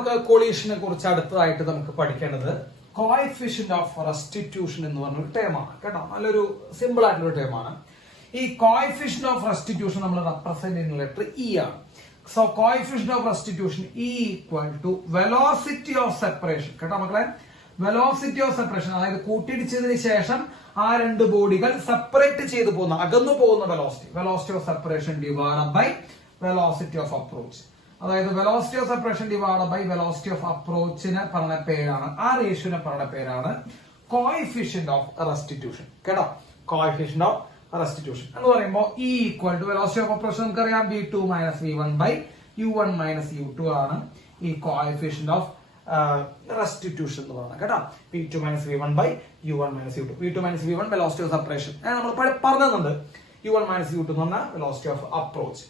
നമുക്ക് കൊളീഷനെ കുറിച്ച് അടുത്തതായിട്ട് നമുക്ക് പഠിക്കേണ്ടത് കോഎഫിഷ്യന്റ് ഓഫ് റെസ്റ്റിറ്റ്യൂഷൻ എന്ന് പറഞ്ഞൊരു ടേമാണ് കേട്ടോ. നല്ലൊരു സിമ്പിൾ ആയിട്ടുള്ള ടേമാണ്. ഈ കോഎഫിഷ്യന്റ് ഓഫ് റെസ്റ്റിറ്റ്യൂഷൻ നമ്മൾ റെപ്രസെന്റ് ചെയ്യുന്ന ലെറ്റർ ഇ ആണ്. So coefficient of restitution e equal to velocity of separation കേട്ടോ മക്കളെ. വെലോസിറ്റി ഓഫ് സെപ്പറേഷൻ അതായത് കൂട്ടിയിടിച്ചതിന് ശേഷം ആ രണ്ട് ബോഡികൾ സെപ്പറേറ്റ് ചെയ്തു പോകുന്ന അകന്നു പോകുന്ന velocity of separation divided by velocity of approach. അതായത് velocity of separation divided by velocity of അപ്രോച്ചിനെ പറഞ്ഞ പേരാണ്, ആ റേഷ്യോനെ പറഞ്ഞ പേരാണ് കോഎഫിഷ്യന്റ് ഓഫ് റെസ്റ്റിറ്റ്യൂഷൻ കേട്ടോ. കോഎഫിഷ്യന്റ് ഓഫ് റെസ്റ്റിറ്റ്യൂഷൻ എന്ന് പറയുമ്പോൾ E equal to velocity of approach നമുക്കറിയാം v2 minus v1 by u1 minus u2 ആണ് ഈ കോഎഫിഷ്യന്റ് ഓഫ് റെസ്റ്റിറ്റ്യൂഷൻ എന്ന് പറയുന്നത് കേട്ടോ. v2 minus v1 by u1 minus u2. v2 minus v1 velocity of separation നമ്മൾ പറഞ്ഞിട്ടുണ്ട്. u1 മൈനസ് u2 എന്ന് പറഞ്ഞാൽ വെലോസിറ്റി ഓഫ് അപ്രോച്ച്.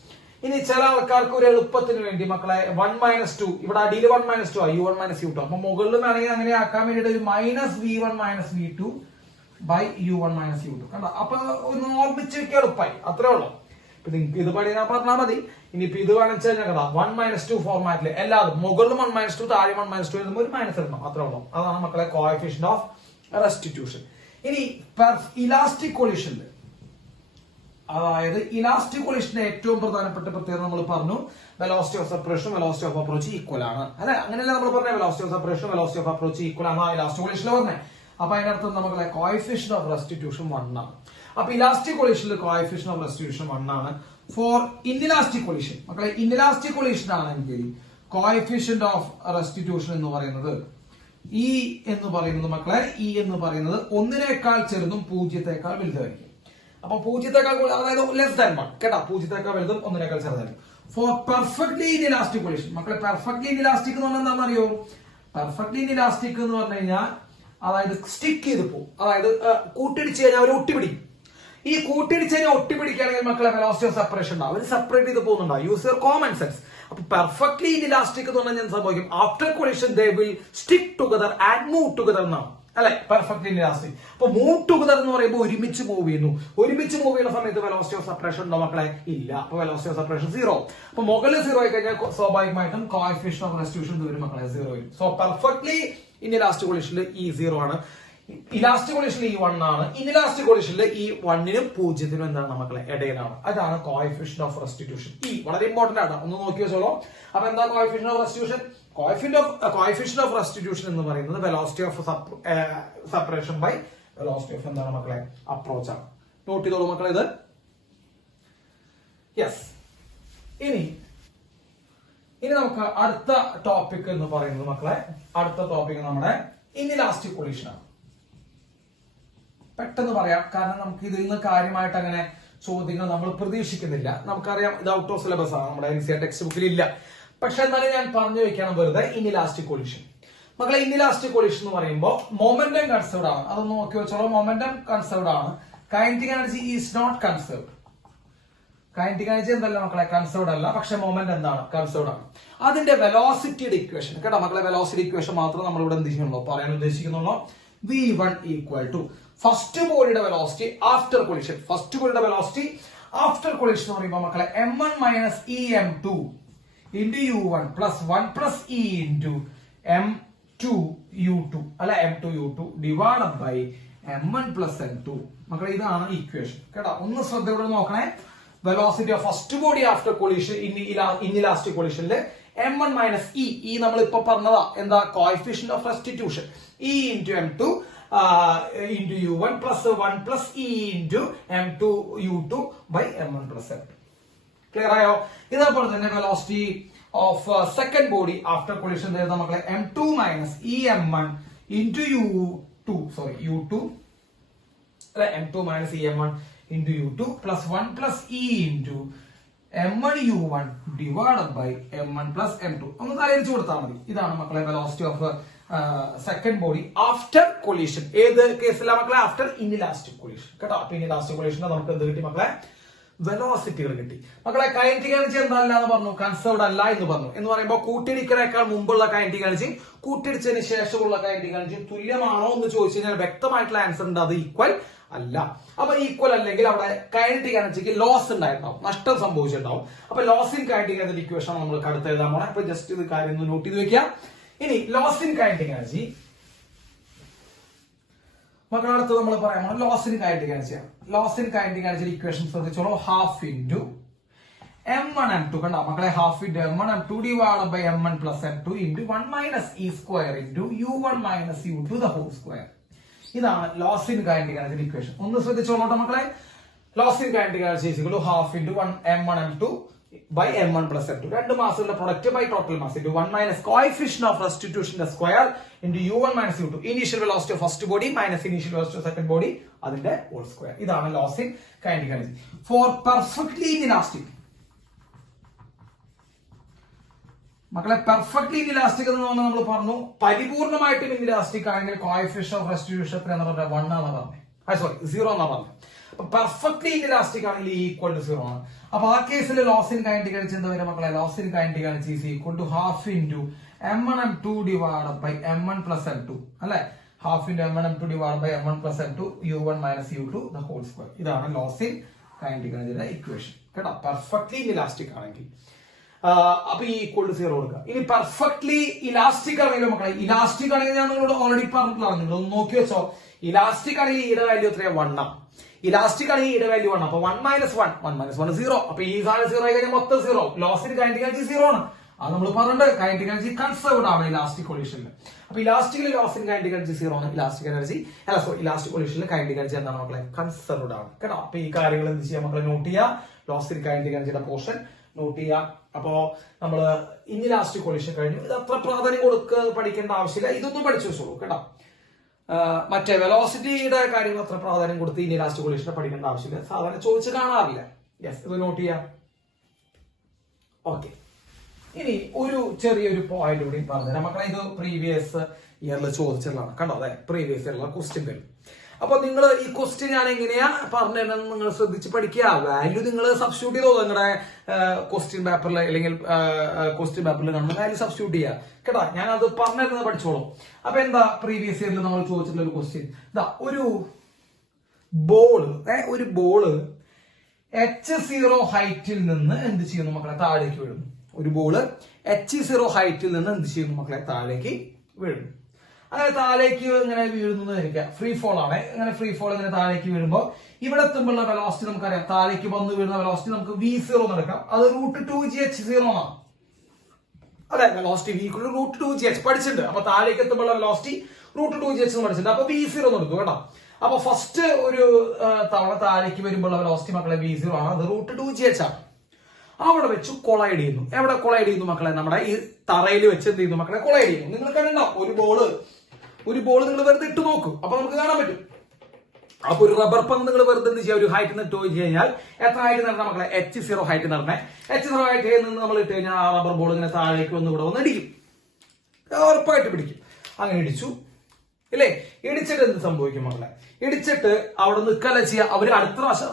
ഇനി ചില ആൾക്കാർക്ക് ഒരു എളുപ്പത്തിന് വേണ്ടി മക്കളെ 1 മൈനസ് 2 ഇവിടെ അടിയിൽ 1 മൈനസ് 2 u1 മൈനസ് u2 അപ്പൊ മുകളിൽ വേണമെങ്കിൽ അങ്ങനെ ആക്കാൻ വേണ്ടിയിട്ട് ഒരു minus v1 minus v2 by u1 minus u2 കണ്ടോ. അപ്പൊ ഒന്ന് ഓർമ്മിച്ച് വെക്കാൻ എളുപ്പമായി, അത്രേ ഉള്ളൂ. ഇപ്പൊ നിങ്ങൾക്ക് ഇത് പഠിക്കാൻ പറഞ്ഞാൽ മതി. ഇനിയിപ്പോ ഇത് വേണമെന്ന് കഴിഞ്ഞാൽ കേട്ടോ 1 മൈനസ് 2 ഫോർമാറ്റില് എല്ലാതും മുകളിൽ 1 മൈനസ് 2 താഴെ 1 മൈനസ് 2 എഴുതുമ്പോൾ ഒരു മൈനസ് ഇടണം, അത്രേ ഉള്ളൂ. അതാണ് മക്കളെ കോഎഫിഷ്യന്റ് ഓഫ് റെസ്റ്റിറ്റ്യൂഷൻ. ഇനി ഇലാസ്റ്റിക് കൊളിഷനിൽ അതായത് ഇലാസ്റ്റിക് കൊളിഷന്റെ ഏറ്റവും പ്രധാനപ്പെട്ട പ്രത്യേകത നമ്മൾ പറഞ്ഞു velocity of separation velocity of approach equal ആണ് അല്ലെ. അങ്ങനെയല്ല നമ്മൾ പറഞ്ഞ velocity of separation velocity of approach equal ആണ് ഇലാസ്റ്റിക് കൊളിഷനിൽ പറഞ്ഞത്. അപ്പൊ അതിനർത്ഥം നമുക്ക് കോഎഫിഷ്യന്റ് ഓഫ് റെസ്റ്റിറ്റ്യൂഷൻ 1 ആണ്. അപ്പൊ ഇലാസ്റ്റിക് കൊളിഷനിൽ കോഎഫിഷ്യന്റ് ഓഫ് റെസ്റ്റിറ്റ്യൂഷൻ 1 ആണ്. ഫോർ ഇൻഇലാസ്റ്റിക് കൊളിഷൻ മക്കളെ ഇൻഇലാസ്റ്റിക് കൊളിഷൻ ആണെങ്കിൽ കോഎഫിഷ്യന്റ് ഓഫ് റെസ്റ്റിറ്റ്യൂഷൻ എന്ന് പറയുന്നത് ഇ എന്ന് പറയുന്നത് മക്കളെ ഇ എന്ന് പറയുന്നത് 1 ചെറുതും 0 വലുതായിരിക്കും. അപ്പൊ 0 അതായത് ലെസ് ദാൻ 1 കേട്ടോ. 0 വലുതും 1 ചെറുതായിരിക്കും. ഫോർ പെർഫെക്റ്റ്ലി ഇൻഇലാസ്റ്റിക് കൊളിഷൻ മക്കളെ പെർഫെക്റ്റ്ലി ഇൻഇലാസ്റ്റിക് എന്ന് പറഞ്ഞാൽ എന്താണെന്ന് അറിയോ? പെർഫെക്റ്റ്ലി ഇൻഇലാസ്റ്റിക് എന്ന് പറഞ്ഞു കഴിഞ്ഞാൽ അതായത് സ്റ്റിക്ക് ചെയ്ത് പോകും, അതായത് കൂട്ടിടിച്ച് കഴിഞ്ഞാൽ അവർ ഒട്ടിപ്പിടിക്കും. ഈ കൂട്ടിടിച്ച് കഴിഞ്ഞാൽ ഒട്ടിപ്പിടിക്കുകയാണെങ്കിൽ മക്കളെ വെലോസിറ്റി ഓഫ് സെപ്പറേഷൻ ഉണ്ടാവും, അവർ സെപ്പറേറ്റ് ചെയ്ത് പോകുന്നുണ്ടാവും. Use your common sense. അപ്പൊ പെർഫെക്റ്റ്ലി ഇൻഇലാസ്റ്റിക് എന്ന് പറഞ്ഞാൽ ഞാൻ സംഭവിക്കും after collision they will stick together and move together എന്നാണ് അല്ലെ പെർഫെക്റ്റ്ലി ഇൻഇലാസ്റ്റിക്. അപ്പൊ മൂവ് ടുഗദർ എന്ന് പറയുമ്പോൾ ഒരുമിച്ച് മൂവ് ചെയ്യുന്നു. ഒരുമിച്ച് മൂവ് ചെയ്യുന്ന സമയത്ത് വെലോസിറ്റി ഓഫ് സെപ്പറേഷൻ ഉണ്ടോ മക്കളെ? ഇല്ല. അപ്പൊ വെലോസിറ്റി ഓഫ് സെപ്പറേഷൻ 0. അപ്പൊ മുകളിൽ 0 ആയി കഴിഞ്ഞാൽ സ്വാഭാവികമായിട്ടും കോഎഫിഷ്യന്റ് ഓഫ് റെസ്റ്റിറ്റ്യൂഷൻ വരും മക്കളെ 0 വരും. സോ പെർഫെക്റ്റ്ലി ഇൻഇലാസ്റ്റിക് കൊളിഷനിൽ ഈ 0 ആണ്, ഇലാസ്റ്റിക് കൊളിഷനിൽ ഈ 1 ആണ്, ഇൻഇലാസ്റ്റിക് കൊളിഷനിൽ ഈ 1നും 0നും എന്താണ് മക്കളെ ഇടയിലാണ്. അതാണ് കോഎഫിഷ്യന്റ് ഓഫ് റെസ്റ്റിറ്റ്യൂഷൻ. ഈ വളരെ ഇമ്പോർട്ടന്റ് ആണ്, ഒന്ന് നോക്കി വെച്ചോളൂ. അപ്പൊ എന്താ coefficient of restitution? Coefficient of restitution എന്ന് പറയുന്നത് velocity of separation by velocity of എന്താണ് മക്കളെ അപ്രോച്ച് ആണ്. നോട്ട് ചെയ്തോളൂ മക്കളെ ഇത്. യെസ്. ഇനി നമുക്ക് അടുത്ത ടോപ്പിക് എന്ന് പറയുന്നത് മക്കളെ അടുത്ത ടോപ്പിക് നമ്മുടെ ഇൻഇലാസ്റ്റിക് കൊളിഷൻ ആണ്. പെട്ടെന്ന് പറയാം, കാരണം നമുക്ക് ഇതിൽ നിന്ന് കാര്യമായിട്ട് അങ്ങനെ ചോദ്യങ്ങൾ നമ്മൾ പ്രതീക്ഷിക്കുന്നില്ല. നമുക്കറിയാം ഇത് ഔട്ട് ഓഫ് സിലബസ് ആണ്, നമ്മുടെ NCERT ടെക്സ്റ്റ് ബുക്കിൽ ഇല്ല. പക്ഷെ എന്നാലും ഞാൻ പറഞ്ഞു വെക്കണം വെറുതെ. ഇൻഇലാസ്റ്റിക് കൊളിഷൻ മക്കളെ ഇൻഇലാസ്റ്റിക് കൊളിഷൻ എന്ന് പറയുമ്പോൾ മൊമെന്റം കൺസേർവ്ഡ് ആണ്. അതൊന്ന് നോക്കി വെച്ചോളൂ. മൊമെന്റം കൺസേർവ്ഡ് ആണ്. Kinetic energy is not conserved. Kinetic energy എന്തല്ല മക്കളെ കൺസേർവ്ഡ് അല്ല, പക്ഷെ മൊമെന്റ് എന്താണ് കൺസേർവ്ഡ് ആണ്. അതിന്റെ വെലോസിറ്റിയുടെ ഇക്വേഷൻ കേട്ടോ മക്കളെ. വെലോസിറ്റി ഇക്വേഷൻ മാത്രം നമ്മൾ ഇവിടെ എന്ത് ചെയ്യുന്നുള്ളൂ പറയാൻ ഉദ്ദേശിക്കുന്നുള്ളൂ. v1 ഈക്വൽ ടു ഫസ്റ്റ് ബോഡിയുടെ വെലോസിറ്റി ആഫ്റ്റർ കൊളിഷൻ. ഫസ്റ്റ് ബോഡിയുടെ വെലോസിറ്റി ആഫ്റ്റർ കൊളിഷൻ എന്ന് പറയുമ്പോൾ മക്കളെ m1 minus em2 into u1 plus 1 plus e into m2 u2 അല്ല m2 u2 divided by m1 plus m2 മക്കളെ ഇതാണ് ഇക്വേഷൻ കേട്ടോ. ഒന്ന് ശ്രദ്ധയോടെ നോക്കണേ. Velocity of first body after collision inelastic കൊളിഷനിൽ m1 മൈനസ് ഇ നമ്മൾ ഇപ്പൊ പറഞ്ഞതാ എന്താ coefficient of restitution e into m2 into u1 plus 1 plus e into m2 u2 by m1 plus m2. Clear ആയോ? ഇതേപോലെ തന്നെ velocity of second body after collision മക്കളെ m2 minus em1 into u2 അല്ലെ m2 minus em1 into u2 plus 1 plus e into m1 u1 divided by m1 plus m2. ഒന്ന് തലയിരിച്ചു കൊടുത്താൽ മതി. ഇതാണ് മക്കളെ velocity of second body after collision. ഏത് കേസിലാണ് മക്കളെ? ആഫ്റ്റർ ഇൻഇലാസ്റ്റിക് കൊളിഷൻ കേട്ടോ. അപ്പൊ ഇൻഇലാസ്റ്റിക് കൊളിഷന് നമുക്ക് എന്ത് കിട്ടി മക്കളെ? വെലോസിറ്റികൾ കിട്ടി. മക്കളെ കൈനറ്റിക് എനർജി എന്താല്ല എന്ന് പറഞ്ഞു, കൺസേർവ്ഡ് അല്ല എന്ന് പറഞ്ഞു. എന്ന് പറയുമ്പോൾ കൂട്ടിയിടിക്കണേക്കാൾ മുമ്പുള്ള കൈനറ്റിക് എനർജിയും കൂട്ടിയിടിച്ചതിന് ശേഷമുള്ള കൈനറ്റിക് എനർജിയും തുല്യമാണോ എന്ന് ചോദിച്ചു കഴിഞ്ഞാൽ വ്യക്തമായിട്ടുള്ള ആൻസർ ഉണ്ട്, അത് ഈക്വൽ അല്ല. അപ്പൊ ഈക്വൽ അല്ലെങ്കിൽ അവിടെ കൈനറ്റിക് എനർജിക്ക് ലോസ് ഉണ്ടായിട്ടുണ്ടാവും, നഷ്ടം സംഭവിച്ചിട്ടുണ്ടാവും. അപ്പൊ loss in kinetic energy equation നമ്മൾ അടുത്ത് എഴുതാൻ പോണേ. അപ്പൊ ജസ്റ്റ് ഇത് കാര്യം ഒന്ന് നോട്ട് ചെയ്ത് വെക്കുക. ഇനി ലോസ് ഇൻ കൈനറ്റിക് എനർജി മക്കളുടെ അടുത്ത് നമ്മൾ പറയാൻ ലോസ് ഇൻ കൈനറ്റിക് എനർജിയാണ്. Loss in kinetic energy equation ശ്രദ്ധിച്ചോളൂ. ഹാഫ് ഇൻറ്റു m1 m2 കണ്ടോ മക്കളെ, half into m1 m2 divided by m1 plus m2 into 1 minus E square into u1 minus u2 the whole square. ഇതാണ് loss in kinetic energy equation. ഒന്ന് ശ്രദ്ധിച്ചോളൂ മക്കളെ. Loss in kinetic energy equal to half into m1 m2 by m1 plus m2. രണ്ട് മാസത്തിന്റെ product by total mass into 1 minus coefficient of restitution the square into u1 minus u2. Initial velocity of first body minus initial velocity of second body അതിന്റെ whole square. ഇതാണ് loss in kinetic energy for perfectly elastic. മക്കളെ perfectly elastic എന്ന് പറഞ്ഞാൽ നമ്മൾ പറഞ്ഞു പരിപൂർണമായിട്ടും elastic ആണെങ്കിൽ coefficient of restitution എന്ന് പറഞ്ഞാൽ 1 ആണ് പറഞ്ഞത്, സോറി 0 എന്നാ പറഞ്ഞത്. അപ്പൊ പെർഫെക്റ്റ്ലി ഇലാസ്റ്റിക് ആണെങ്കിൽ ഈക്വൽ ടു 0 ആണ്. അപ്പൊ ആ കേസിൽ ലോസ് ഇൻ കൈനറ്റിക് എനർജി എന്താ വരും മക്കളെ? Loss in kinetic energy is equal to half into m1 m2 divided by m1 plus m2 അല്ലെ, half into m1 m2 divided by m1 plus m2 u1 minus u2 the whole square. ഇതാണ് loss in kinetic എനർജിയുടെ equation കേട്ടോ, perfectly elastic ആണെങ്കിൽ. അപ്പൊ ഈ equal to 0 കൊടുക്കുക. ഇനി perfectly elastic ആണെങ്കിലും മക്കളെ, ഇലാസ്റ്റിക് ആണെങ്കിൽ ഞാൻ നിങ്ങളോട് ഓൾറെഡി പറഞ്ഞിട്ടുള്ളതാണ്, നിങ്ങൾ ഒന്ന് നോക്കി വെച്ചോ. ഇലാസ്റ്റിക് ആണെങ്കിൽ ഈയുടെ വാല്യൂ എത്രയാ? 1 ആണ്. ഇലാസ്റ്റിക് ആണെങ്കിൽ ഈയുടെ വാല്യൂ 1. അപ്പൊ 1 മൈനസ് 1 1 മൈനസ് 1 0. അപ്പൊ ഈ സാധനം 0 ആയി കഴിഞ്ഞാൽ മൊത്തം 0. ലോസ് ഇൻ കൈനറ്റിക് എനർജി 0 ആണ്. അത് നമ്മൾ പറഞ്ഞിട്ട് കൈനറ്റിക് എനർജി കൺസേർവ്ഡ് ആണ് ഇലാസ്റ്റിക് സൊല്യൂഷനിൽ. അപ്പൊ ഇലാസ്റ്റിക്കിൽ ലോസ് ഇൻ കൈനറ്റിക് എനർജി 0 ആണ്. ഇലാസ്റ്റിക് എനർജി ഇലാസ്റ്റിക് സൊല്യൂഷനിൽ കൈനറ്റിക് എനർജി എന്താണ് മക്കളെ? കൺസേർവ്ഡ് ആണ് കേട്ടോ. അപ്പൊ ഈ കാര്യങ്ങൾ എന്ത് ചെയ്യാം മക്കളെ? നോട്ട് ചെയ്യുക. ലോസ് ഇൻ കൈനറ്റിക് എനർജിയുടെ പോർഷൻ നോട്ട് ചെയ്യുക. അപ്പോ നമ്മള് ഇൻഇലാസ്റ്റിക് സൊല്യൂഷൻ കഴിഞ്ഞു. ഇത് അത്ര പ്രാധാന്യം പഠിക്കേണ്ട ആവശ്യമില്ല, ഇതൊന്നും പഠിച്ചു വെച്ചോളൂ കേട്ടോ. മറ്റേ വെലോസിറ്റിയുടെ കാര്യങ്ങൾ അത്ര പ്രാധാന്യം കൊടുത്ത് ഇൻഇലാസ്റ്റിക് സൊല്യൂഷൻ പഠിക്കേണ്ട ആവശ്യമില്ല, സാധാരണ ചോദിച്ച് കാണാറില്ല. യെസ്, ഇത് നോട്ട് ചെയ്യാം. ഓക്കെ, ഇനി ഒരു ചെറിയൊരു പോയിന്റ് കൂടി പറഞ്ഞുതരാം മക്കളെ. ഇത് പ്രീവിയസ് ഇയറിൽ ചോദിച്ചതാണ് കണ്ടോ, അതെ പ്രീവിയസ് ഇയറിലുള്ള ക്വസ്റ്റ്യൻ വരും. അപ്പൊ നിങ്ങൾ ഈ ക്വസ്റ്റ്യൻ ഞാൻ എങ്ങനെയാ പറഞ്ഞതെന്ന് നിങ്ങൾ ശ്രദ്ധിച്ച് പഠിക്കുക. വാല്യൂ നിങ്ങൾ സബ്സ്റ്റിറ്റ്യൂട്ട് ചെയ്തോ നിങ്ങളുടെ ക്വസ്റ്റ്യൻ പേപ്പറിൽ, അല്ലെങ്കിൽ ക്വസ്റ്റ്യൻ പേപ്പറിൽ കാണുന്ന വാല്യൂ സബ്സ്റ്റിറ്റ്യൂട്ട് ചെയ്യുക കേട്ടോ. ഞാൻ അത് പറഞ്ഞിരുന്നത് പഠിച്ചോളൂ. അപ്പൊ എന്താ പ്രീവിയസ് ഇയറിൽ നമ്മൾ ചോദിച്ചിട്ടുള്ള ഒരു ക്വസ്റ്റ്യൻ, ഇതാ ഒരു ബോള് h0 ഹൈറ്റിൽ നിന്ന് എന്ത് ചെയ്യുന്നു മക്കളെ? താഴേക്ക് വീഴുന്നു. ഒരു ബോള് h0 ഹൈറ്റിൽ നിന്ന് എന്ത് ചെയ്യുന്നു മക്കളെ? താഴേക്ക് വീഴുന്നു. അങ്ങനെ താഴേക്ക് ഇങ്ങനെ വീഴുന്നു ധരിക്കുക, ഫ്രീ ഫോൾ ആണ്. ഇങ്ങനെ ഫ്രീ ഫോൾ ഇങ്ങനെ താഴേക്ക് വീഴുമ്പോൾ ഇവിടെ എത്തുമ്പോഴുള്ള വെലോസിറ്റി നമുക്കറിയാം. താഴേക്ക് വന്ന് വീഴുന്ന വെലോസിറ്റി നമുക്ക് v0 നടക്കാം. അത് √2gh0 ആണ്. അതെ, വെലോസിറ്റി v √2gh പഠിച്ചിട്ടുണ്ട്. അപ്പൊ താഴേക്ക് എത്തുമ്പോഴുള്ള വെലോസിറ്റി √2gh പഠിച്ചിട്ടുണ്ട്. അപ്പൊ v0 നടക്കും കേട്ടോ. അപ്പൊ ഫസ്റ്റ് ഒരു തവണ താഴേക്ക് വരുമ്പോഴുള്ള വെലോസിറ്റി മക്കളെ v0 ആണ്, അത് √2gh ആണ്. അവിടെ വെച്ച് കൊളൈഡ് ചെയ്യുന്നു. എവിടെ കൊളൈഡ് ചെയ്യുന്നു മക്കളെ? നമ്മുടെ ഈ തറയിൽ വെച്ച് എന്ത് ചെയ്യുന്നു മക്കളെ? കൊളൈഡ് ചെയ്യുന്നു. നിങ്ങൾ കണ്ടുണ്ടാവും ഒരു ബോള് നിങ്ങൾ വെറുതെ ഇട്ട് നോക്കും, അപ്പൊ നമുക്ക് കാണാൻ പറ്റും. അപ്പൊ ഒരു റബ്ബർ പന്ത് നിങ്ങൾ വെറുതെ എന്ത് ചെയ്യുക? ഒരു ഹൈറ്റ് നിന്ന് ഇട്ട് വെച്ച് കഴിഞ്ഞാൽ എത്ര ഹൈറ്റ് നടന്ന മക്കളെ? h0 ഹൈറ്റ് നടന്നേ. h0 ഹൈറ്റ് നിന്ന് നമ്മൾ ഇട്ട് കഴിഞ്ഞാൽ ആ റബ്ബർ ബോൾ ഇങ്ങനെ താഴേക്ക് വന്ന് ഇവിടെ വന്ന് ഇടിക്കും, ഉറപ്പായിട്ട് പിടിക്കും. അങ്ങനെ ഇടിച്ചു ഇല്ലേ? ഇടിച്ചിട്ട് എന്ത് സംഭവിക്കും മക്കളെ? ഇടിച്ചിട്ട് അവിടെ നിൽക്കല ചെയ്യുക. അവര്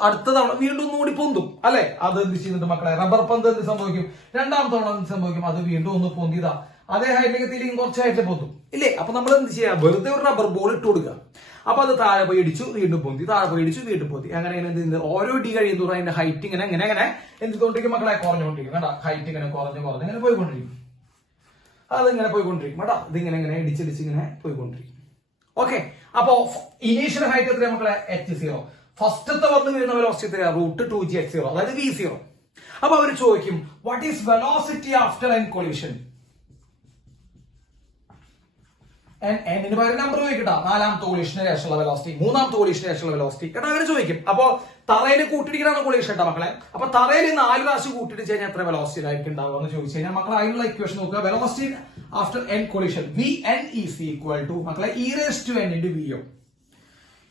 അടുത്ത തവണ വീണ്ടും ഒന്നുകൂടി പൊന്തും അല്ലെ? അത് എന്ത് ചെയ്യുന്നുണ്ട് മക്കളെ? റബ്ബർ പന്ത് എന്ത് സംഭവിക്കും? രണ്ടാമത്തെ തവണ എന്ത് സംഭവിക്കും? അത് വീണ്ടും ഒന്ന് പൊന്തിയതാ അതേ ഹൈറ്റിലേക്ക് തിരിയും കുറച്ച് ഹൈറ്റിൽ പൊന്തും ഇല്ലേ? അപ്പൊ നമ്മൾ എന്ത് ചെയ്യാ? വെറുതെ ഒരു റബ്ബർ ബോൾ ഇട്ട് കൊടുക്കുക. അപ്പൊ അത് താഴെ പോയി ഇടിച്ചു, വീണ്ടും പൊന്തി, താഴെ പോയി ഇടിച്ചു, വീണ്ടും പൊന്തി. അങ്ങനെ എന്ത് ഓരോ ഡി കഴിയുന്നതോറും അതിന്റെ ഹൈറ്റ് ഇങ്ങനെ എന്തുകൊണ്ടിരിക്കും മക്കളെ? കുറഞ്ഞുകൊണ്ടിരിക്കും കേട്ടോ. ഹൈറ്റ് ഇങ്ങനെ കുറഞ്ഞ് ഇങ്ങനെ പോയിക്കൊണ്ടിരിക്കും. അതിങ്ങനെ പോയിക്കൊണ്ടിരിക്കും കേട്ടോ. ഇതിങ്ങനെ ഇടിച്ചിടിച്ച് ഇങ്ങനെ പോയിക്കൊണ്ടിരിക്കും. ഓക്കെ, അപ്പോ ഇനീഷ്യൽ ഹൈറ്റ് എത്രയാ മക്കളെ? h0. ഫസ്റ്റത്തെ വന്ന് വീഴുന്ന വെലോസിറ്റി എത്രയാ? √2gh0, അതായത് v0. അപ്പൊ അവർ ചോദിക്കും what is velocity after N collision? എന്നിന് പകരം നമ്പർ ചോദിക്കട്ടാ. നാലാമത്തെ കൊളീഷന് ശേഷമുള്ള വെലോസിറ്റി, മൂന്നാമത്തെ കൊളീഷന് ശേഷമുള്ള വെലോസിറ്റി കേട്ടോ, അങ്ങനെ ചോദിക്കും. അപ്പൊ തറയിൽ കൂട്ടിടിക്കണാണ് കൊളീഷൻ കേട്ടോ മക്കളെ. അപ്പൊ തറയിൽ 4 പ്രാവശ്യം കൂട്ടിടിച്ച് കഴിഞ്ഞാൽ എത്ര വെലോസിറ്റി ആയിരിക്കും ഉണ്ടാവുക എന്ന് ചോദിച്ചു കഴിഞ്ഞാൽ മക്കളെ അതിനുള്ള ഇക്വേഷൻ നോക്കുക. Velocity after n collision vn is equal to മക്കളെ e⁻n into v0.